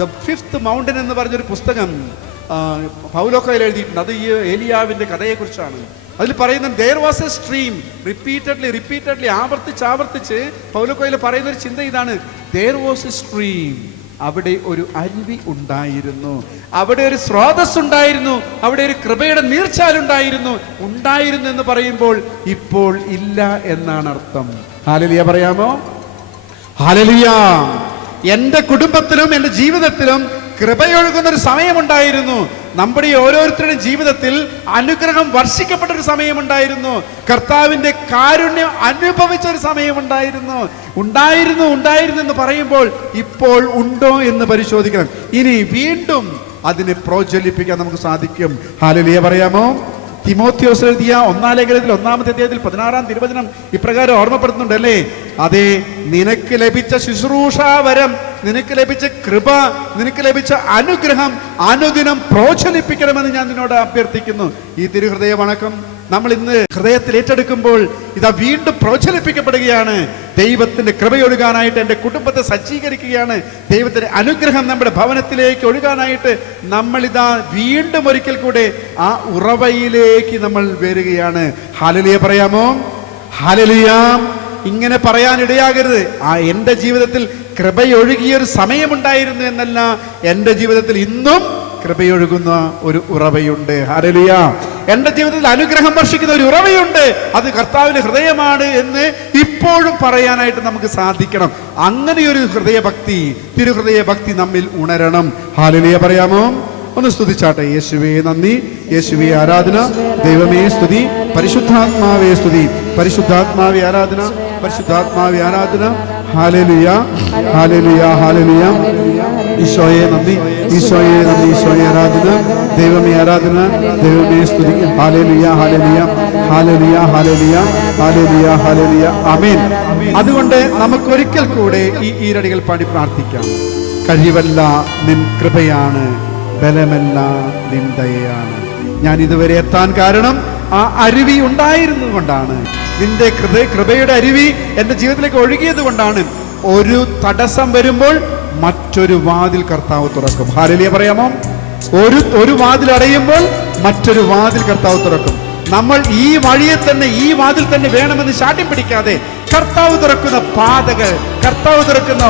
ദ ഫിഫ്ത്ത് മൗണ്ടൻ എന്ന് പറഞ്ഞൊരു പുസ്തകം പൗലോ കൊയ്ലോ എഴുതിയിട്ടുണ്ട്. അത് ഈ ഏലിയാവിന്റെ കഥയെക്കുറിച്ചാണ്. അതിൽ പറയുന്നത്, there was a stream, repeatedly ആവർത്തിച്ച് പൗലോ കൊയ്ലോ പറയുന്ന ഒരു ചിന്ത ഇതാണ്, there was a stream, അവിടെ ഒരു അരുവി ഉണ്ടായിരുന്നു, അവിടെ ഒരു സ്രോതസ് ഉണ്ടായിരുന്നു, അവിടെ ഒരു കൃപയുടെ നീർച്ചാലുണ്ടായിരുന്നു. എന്ന് പറയുമ്പോൾ ഇപ്പോൾ ഇല്ല എന്നാണ് അർത്ഥം. ഹല്ലേലൂയ പറയാമോ? ഹല്ലേലൂയ. എൻ്റെ കുടുംബത്തിലും എൻ്റെ ജീവിതത്തിലും കൃപയൊഴുകുന്ന ഒരു സമയമുണ്ടായിരുന്നു. നമ്മുടെ ഓരോരുത്തരുടെയും ജീവിതത്തിൽ അനുഗ്രഹം വർഷിക്കപ്പെട്ട ഒരു സമയമുണ്ടായിരുന്നു. കർത്താവിന്റെ കാരുണ്യം അനുഭവിച്ച ഒരു സമയമുണ്ടായിരുന്നു. ഉണ്ടായിരുന്നു എന്ന് പറയുമ്പോൾ ഇപ്പോൾ ഉണ്ടോ എന്ന് പരിശോധിക്കണം. ഇനി വീണ്ടും അതിനെ പ്രോജ്വലിപ്പിക്കാൻ നമുക്ക് സാധിക്കും. ഹല്ലേലൂയ പറയാമോ? തിമോത്തിയോസ് എഴുതിയ 1 ലേഖനത്തിൽ 1-ാമത്തെ അധ്യായത്തിൽ 16-ാം തിരുവചനം ഇപ്രകാരം ഓർമ്മപ്പെടുത്തുന്നുണ്ടല്ലേ, അതെ, നിനക്ക് ലഭിച്ച ശുശ്രൂഷാവരം, നിനക്ക് ലഭിച്ച കൃപ, നിനക്ക് ലഭിച്ച അനുഗ്രഹം അനുദിനം പ്രോത്സാഹിപ്പിക്കണമെന്ന് ഞാൻ നിന്നോട് അഭ്യർത്ഥിക്കുന്നു. ഈ തിരുഹൃദയ വണക്കം നമ്മൾ ഇന്ന് ഹൃദയത്തിൽ ഏറ്റെടുക്കുമ്പോൾ ഇതാ വീണ്ടും പ്രോത്സാഹിപ്പിക്കപ്പെടുകയാണ്. ദൈവത്തിന്റെ കൃപയൊഴുകാനായിട്ട് എൻ്റെ കുടുംബത്തെ സജ്ജീകരിക്കുകയാണ്. ദൈവത്തിന്റെ അനുഗ്രഹം നമ്മുടെ ഭവനത്തിലേക്ക് ഒഴുകാനായിട്ട് നമ്മളിതാ വീണ്ടും ഒരിക്കൽ കൂടെ ആ ഉറവയിലേക്ക് നമ്മൾ വരികയാണ്. ഹല്ലേലൂയ പറയാമോ? ഹല്ലേലൂയ. ഇങ്ങനെ പറയാനിടയാകരുത്, എൻ്റെ ജീവിതത്തിൽ കൃപയൊഴുകിയൊരു സമയമുണ്ടായിരുന്നു എന്നല്ല, എൻ്റെ ജീവിതത്തിൽ ഇന്നും കൃപയൊഴുകുന്ന ഒരു ഉറവയുണ്ട്. ഹല്ലേലൂയ. എൻ്റെ ജീവിതത്തിൽ അനുഗ്രഹം വർഷിക്കുന്ന ഒരു ഉറവയുണ്ട്, അത് കർത്താവിന്റെ ഹൃദയമാണ് എന്ന് ഇപ്പോഴും പറയാനായിട്ട് നമുക്ക് സാധിക്കണം. അങ്ങനെയൊരു ഹൃദയഭക്തി, തിരുഹൃദയ ഭക്തി നമ്മിൽ ഉണരണം. ഹല്ലേലൂയ പറയാമോ? ഒന്ന് സ്തുതിച്ചാട്ടെ. യേശുവേ നന്ദി, യേശുവേ ആരാധന, ദൈവമേ സ്തുതി, പരിശുദ്ധാത്മാവേ സ്തുതി, പരിശുദ്ധാത്മാവേ ആരാധന, പരിശുദ്ധാത്മാവേ ആരാധന. ഹല്ലേലൂയ, ഹല്ലേലൂയ, ഹല്ലേലൂയ. ഈശോയെ നന്ദി, ഈശോയെ നന്ദി, ഈശോയെ ആരാധന, ദൈവമേ ആരാധന, ദൈവമേ സ്തുതി. ഹല്ലേലൂയ, ഹല്ലേലൂയ, ഹല്ലേലൂയ, ഹല്ലേലൂയ, ഹല്ലേലൂയ, ഹല്ലേലൂയ. ആമേൻ. അതുകൊണ്ട് നമുക്ക് ഒരിക്കൽ കൂടെ ഈ ഈരടികൾ പാടി പ്രാർത്ഥിക്കാം. കഴിവല്ല നിൻ കൃപയാണ്, ബലമല്ല നിൻ ദയയാണ്. ഞാൻ ഇതുവരെ എത്താൻ കാരണം ആ അരുവി ഉണ്ടായിരുന്നത് കൊണ്ടാണ്. നിന്റെ കൃപയുടെ അരുവി എൻ്റെ ജീവിതത്തിലേക്ക് ഒഴുകിയത് കൊണ്ടാണ്. ഒരു തടസ്സം വരുമ്പോൾ മറ്റൊരു വാതിൽ കർത്താവ് തുറക്കും. ഹല്ലേലൂയ പറയാമോ? ഒരു വാതിൽ അടയുമ്പോൾ മറ്റൊരു വാതിൽ കർത്താവ് തുറക്കും. നമ്മൾ ഈ വഴിയെ തന്നെ, ഈ വാതിൽ തന്നെ വേണമെന്ന് ശാഠ്യം പിടിക്കാതെ കർത്താവ് തുറക്കുന്ന പാതകൾ, കർത്താവ് തുറക്കുന്ന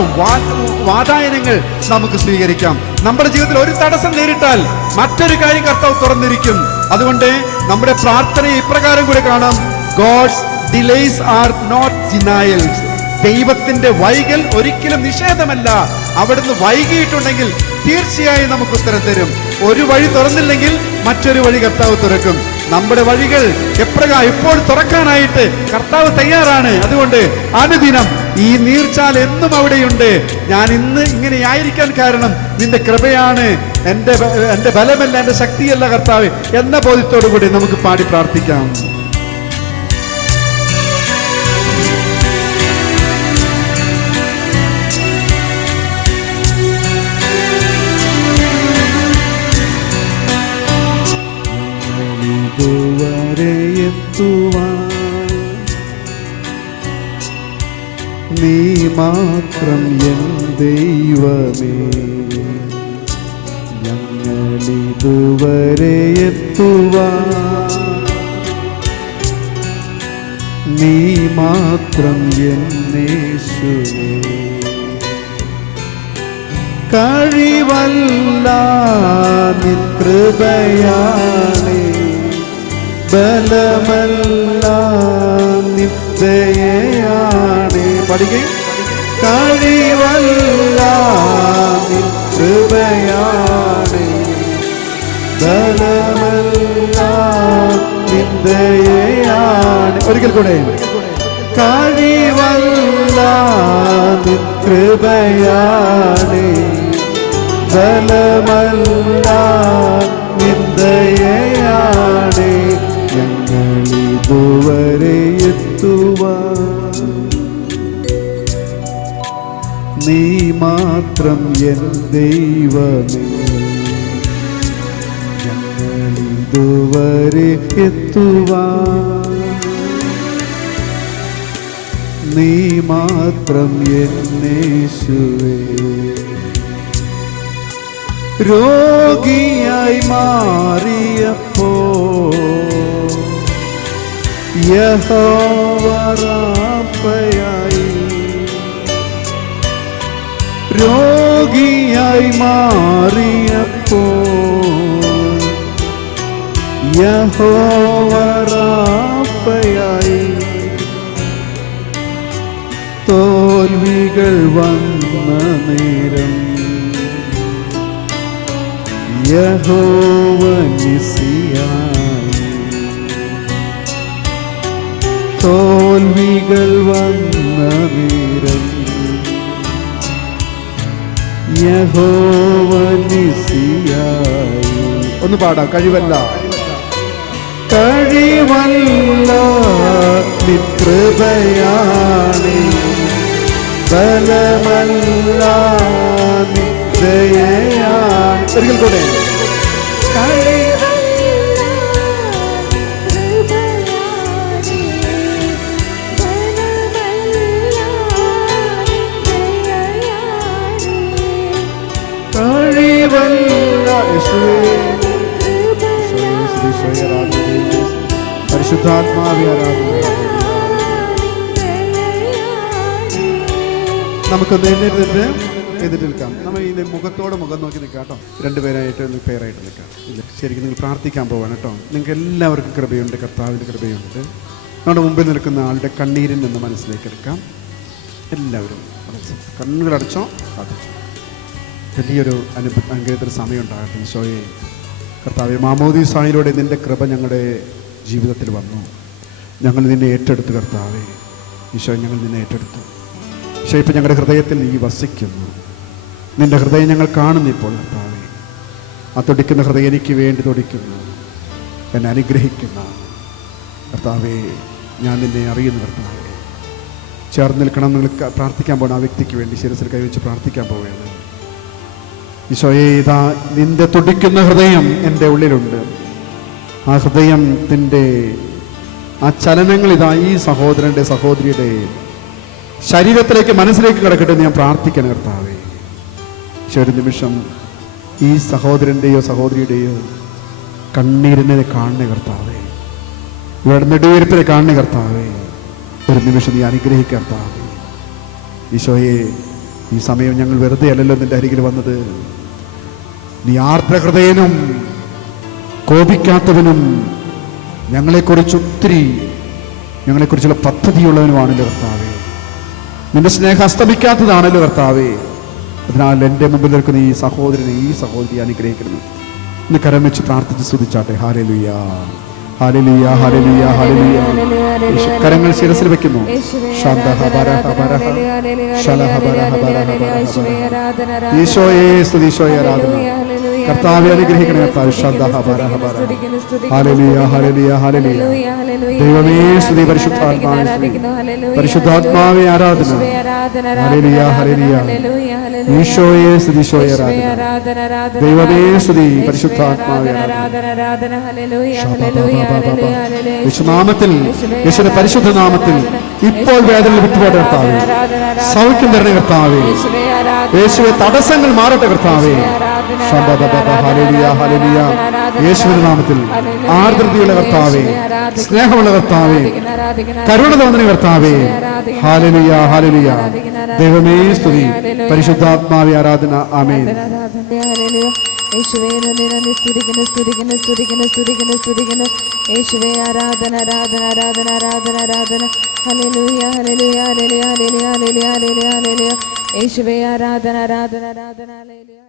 വാതായനങ്ങൾ നമുക്ക് സ്വീകരിക്കാം. നമ്മുടെ ജീവിതത്തിൽ ഒരു തടസ്സം നേരിട്ടാൽ മറ്റൊരു കാര്യം കർത്താവ് തുറന്നിരിക്കും. അതുകൊണ്ട് നമ്മുടെ പ്രാർത്ഥനയെ ഇപ്രകാരം കൂടെ കാണാം: God's delays are not denials. ദൈവത്തിന്റെ വൈകൽ ഒരിക്കലും നിഷേധമല്ല. അവിടുന്ന് വൈകിയിട്ടുണ്ടെങ്കിൽ തീർച്ചയായും നമുക്ക് ഉത്തരം തരും. ഒരു വഴി തുറന്നില്ലെങ്കിൽ മറ്റൊരു വഴി കർത്താവ് തുറക്കും. നമ്മുടെ വഴികൾ ഇപ്പോൾ തുറക്കാനായിട്ട് കർത്താവ് തയ്യാറാണ്. അതുകൊണ്ട് അനുദിനം ഈ നീർച്ചാൽ എന്നും അവിടെയുണ്ട്. ഞാൻ ഇന്ന് ഇങ്ങനെയായിരിക്കാൻ കാരണം നിന്റെ കൃപയാണ്, എൻ്റെ ബലമല്ല, എൻ്റെ ശക്തിയല്ല കർത്താവ് എന്ന ബോധ്യത്തോടു കൂടി നമുക്ക് പാടി പ്രാർത്ഥിക്കാം. നീ മാത്രം എൻ ദൈവമേ, ഞങ്ങളിതുവരെ എത്തുവാൻ നീ മാത്രം എൻ യേശുവേ. കഴിവല്ല നിൻ കൃപയാണേ, ബലമല്ല നിൻ ദയയാണേ. പഠിക്കുകയും കഴിവല്ല നിൻ കൃപയാണേ, ബലമല്ല നിൻ ദയയാണേ. ഒരിക്കൽ കൂടെ കഴിവല്ല നിൻ കൃപയാണേ, ബലമല്ല നിൻ ദയയാണേ. ഞങ്ങളിതുവരെ എത്തുവാൻ നീ മാത്രം എൻ ദൈവമേ, ഞങ്ങളിതുവരെ എത്തുവാൻ നീ മാത്രം എൻ യേശുവേ. രോഗിയായി മാറിയപ്പോ യഹോവ റാഫയായി, രോഗിയായി മാറിയപ്പോ യഹോവ റാഫയായി. തോൽവികൾ വന്ന നേരം യഹോവ നിസിയായി. തോൽവികൾ വന്ന നേരം യഹോവ നിസിയായി. ഒന്ന് പാടാം. കഴിവല്ല കഴിവല്ല നിൻ കൃപയാണേ, ബലമല്ല നിൻ ദയയാണേ. ഒരിക്കൽ കൂടെ കഴിവല്ല യേശുവേ. പരിശുദ്ധാത്മാവേ ആരാധന. നമുക്കൊന്ന് എഴുന്നേറ്റ് നിൽക്കാം. നമ്മൾ ഈ മുഖത്തോട് മുഖം നോക്കി നിൽക്കാം കേട്ടോ. രണ്ടുപേരായിട്ട് പേരായിട്ട് നിൽക്കാം. ശരിക്കും നിങ്ങൾ പ്രാർത്ഥിക്കാൻ പോവാണ് കേട്ടോ. നിങ്ങൾക്ക് എല്ലാവർക്കും കൃപയുണ്ട്, കർത്താവിൻ്റെ കൃപയുണ്ട്. നമ്മുടെ മുമ്പിൽ നിൽക്കുന്ന ആളുടെ കണ്ണീരിൽ നിന്ന് മനസ്സിലേക്ക് എടുക്കാം. എല്ലാവരും കണ്ണുകളടച്ചോ, പ്രാർത്ഥിച്ചോ. വലിയൊരു അനുഗ്രഹത്തിന് സമയം ഉണ്ടാകട്ടെ. ഈശോയെ കർത്താവെ, മാമോദീസായിലൂടെ നിൻ്റെ കൃപ ഞങ്ങളുടെ ജീവിതത്തിൽ വന്നു. ഞങ്ങൾ നിന്നെ ഏറ്റെടുത്തു കർത്താവെ. ഈശോ, ഞങ്ങൾ നിന്നെ ഏറ്റെടുത്തു. ഈശോ, ഇപ്പം ഞങ്ങളുടെ ഹൃദയത്തിൽ നീ വസിക്കുന്നു. നിൻ്റെ ഹൃദയം ഞങ്ങൾ കാണുന്നു ഇപ്പോൾ കർത്താവെ. ആ തുടിക്കുന്ന ഹൃദയം എനിക്ക് വേണ്ടി തുടിക്കുന്നു, എന്നെ അനുഗ്രഹിക്കുന്ന കർത്താവെ. ഞാൻ നിന്നെ അറിയുന്നു കർത്താവെ. ചേർന്ന് നിൽക്കണം. നിങ്ങൾ പ്രാർത്ഥിക്കാൻ പോകണം. ആ വ്യക്തിക്ക് വേണ്ടി ശിരസിൽ കൈവച്ച് പ്രാർത്ഥിക്കാൻ പോവുകയാണ്. ഈശോയെ, ഇതാ നിന്റെ തുടിക്കുന്ന ഹൃദയം എൻ്റെ ഉള്ളിലുണ്ട്. ആ ഹൃദയത്തിൻ്റെ ആ ചലനങ്ങൾ ഇതാ ഈ സഹോദരൻ്റെ സഹോദരിയുടെ ശരീരത്തിലേക്ക് മനസ്സിലേക്ക് കിടക്കട്ടെ എന്ന് ഞാൻ പ്രാർത്ഥിക്കണം കർത്താവേ. ഈശോ, ഒരു നിമിഷം ഈ സഹോദരൻ്റെയോ സഹോദരിയുടെയോ കണ്ണീരിനെ കാണണേ കർത്താവേ. ഇവരുടെ നെടുവീർപ്പിനെ കാണണേ കർത്താവേ. ഒരു നിമിഷം നീ അനുഗ്രഹിക്കുക കർത്താവേ. ഈശോയെ, ഈ സമയം ഞങ്ങൾ വെറുതെ അല്ലല്ലോ നിന്റെ അരികിൽ വന്നത്. നീ ആർദ്രഹൃദയനും കോപിക്കാത്തവനും ഞങ്ങളെക്കുറിച്ചുള്ള പദ്ധതിയുള്ളവനുമാണല്ലോ കർത്താവേ. നിന്റെ സ്നേഹം അസ്തമിക്കാത്തതാണല്ലോ കർത്താവേ. അതിനാൽ എൻ്റെ മുമ്പിൽ നിൽക്കുന്ന ഈ സഹോദരനെ, ഈ സഹോദരിയെ അനുഗ്രഹിക്കണം. ഇന്ന് കരം വെച്ച് പ്രാർത്ഥിച്ച് സ്തുതിച്ചാട്ടെ. ഹല്ലേലൂയ, ഹല്ലേലൂയ, ഹല്ലേലൂയ, ഹല്ലേലൂയ. കരങ്ങൾ ശിരസിൽ വെക്കുന്നു. ഈശോയെ സ്തുതി, ഈശോയെ ആരാധന. കർത്താവെ അനുഗ്രഹിക്കണേ കർത്താവ്. ഹല്ലേലൂയ, ഹല്ലേലൂയ, ഹല്ലേലൂയ. ദൈവമേ സ്തുതി, പരിശുദ്ധാത്മാവേ സ്തുതി, പരിശുദ്ധാത്മാവേ ആരാധന. ഹല്ലേലൂയ, ഹല്ലേലൂയ. ഈശോയെ സ്തുതി, ഈശോയെ ആരാധന. ദൈവമേ സ്തുതി, പരിശുദ്ധാത്മാവേ ആരാധന. യേശുനാമത്തിൽ, യേശുവിന്റെ പരിശുദ്ധ നാമത്തിൽ ഇപ്പോൾ വേദന വിട്ടുപോട്ടെ കർത്താവേ. സൗഖ്യം തരണേ കർത്താവേ. യേശുവെ, തടസ്സങ്ങൾ മാറട്ടെ കർത്താവേ. Hallelujah, hallelujah. യേശുവിന്റെ നാമത്തിൽ ആർദ്രതയുള്ള കർത്താവേ, സ്നേഹമുള്ള കർത്താവേ, കരുണ തോന്നുന്ന കർത്താവേ. Hallelujah, hallelujah. ദൈവമേ സ്തുതി, പരിശുദ്ധാത്മാവേ ആരാധന. ആമേൻ. യേശുവേ, നന്ദി, സ്തുതിക്കുന്നു, സ്തുതിക്കുന്നു, സ്തുതിക്കുന്നു, സ്തുതിക്കുന്നു, സ്തുതിക്കുന്നു. യേശുവേ, ആരാധന, ആരാധന, ആരാധന, ആരാധന, ആരാധന. ഹല്ലേലൂയ, ഹല്ലേലൂയ, ഹല്ലേലൂയ, ഹല്ലേലൂയ, ഹല്ലേലൂയ, ഹല്ലേലൂയ. യേശുവേ, ആരാധന, ആരാധന, ആരാധന, ഹല്ലേലൂയ.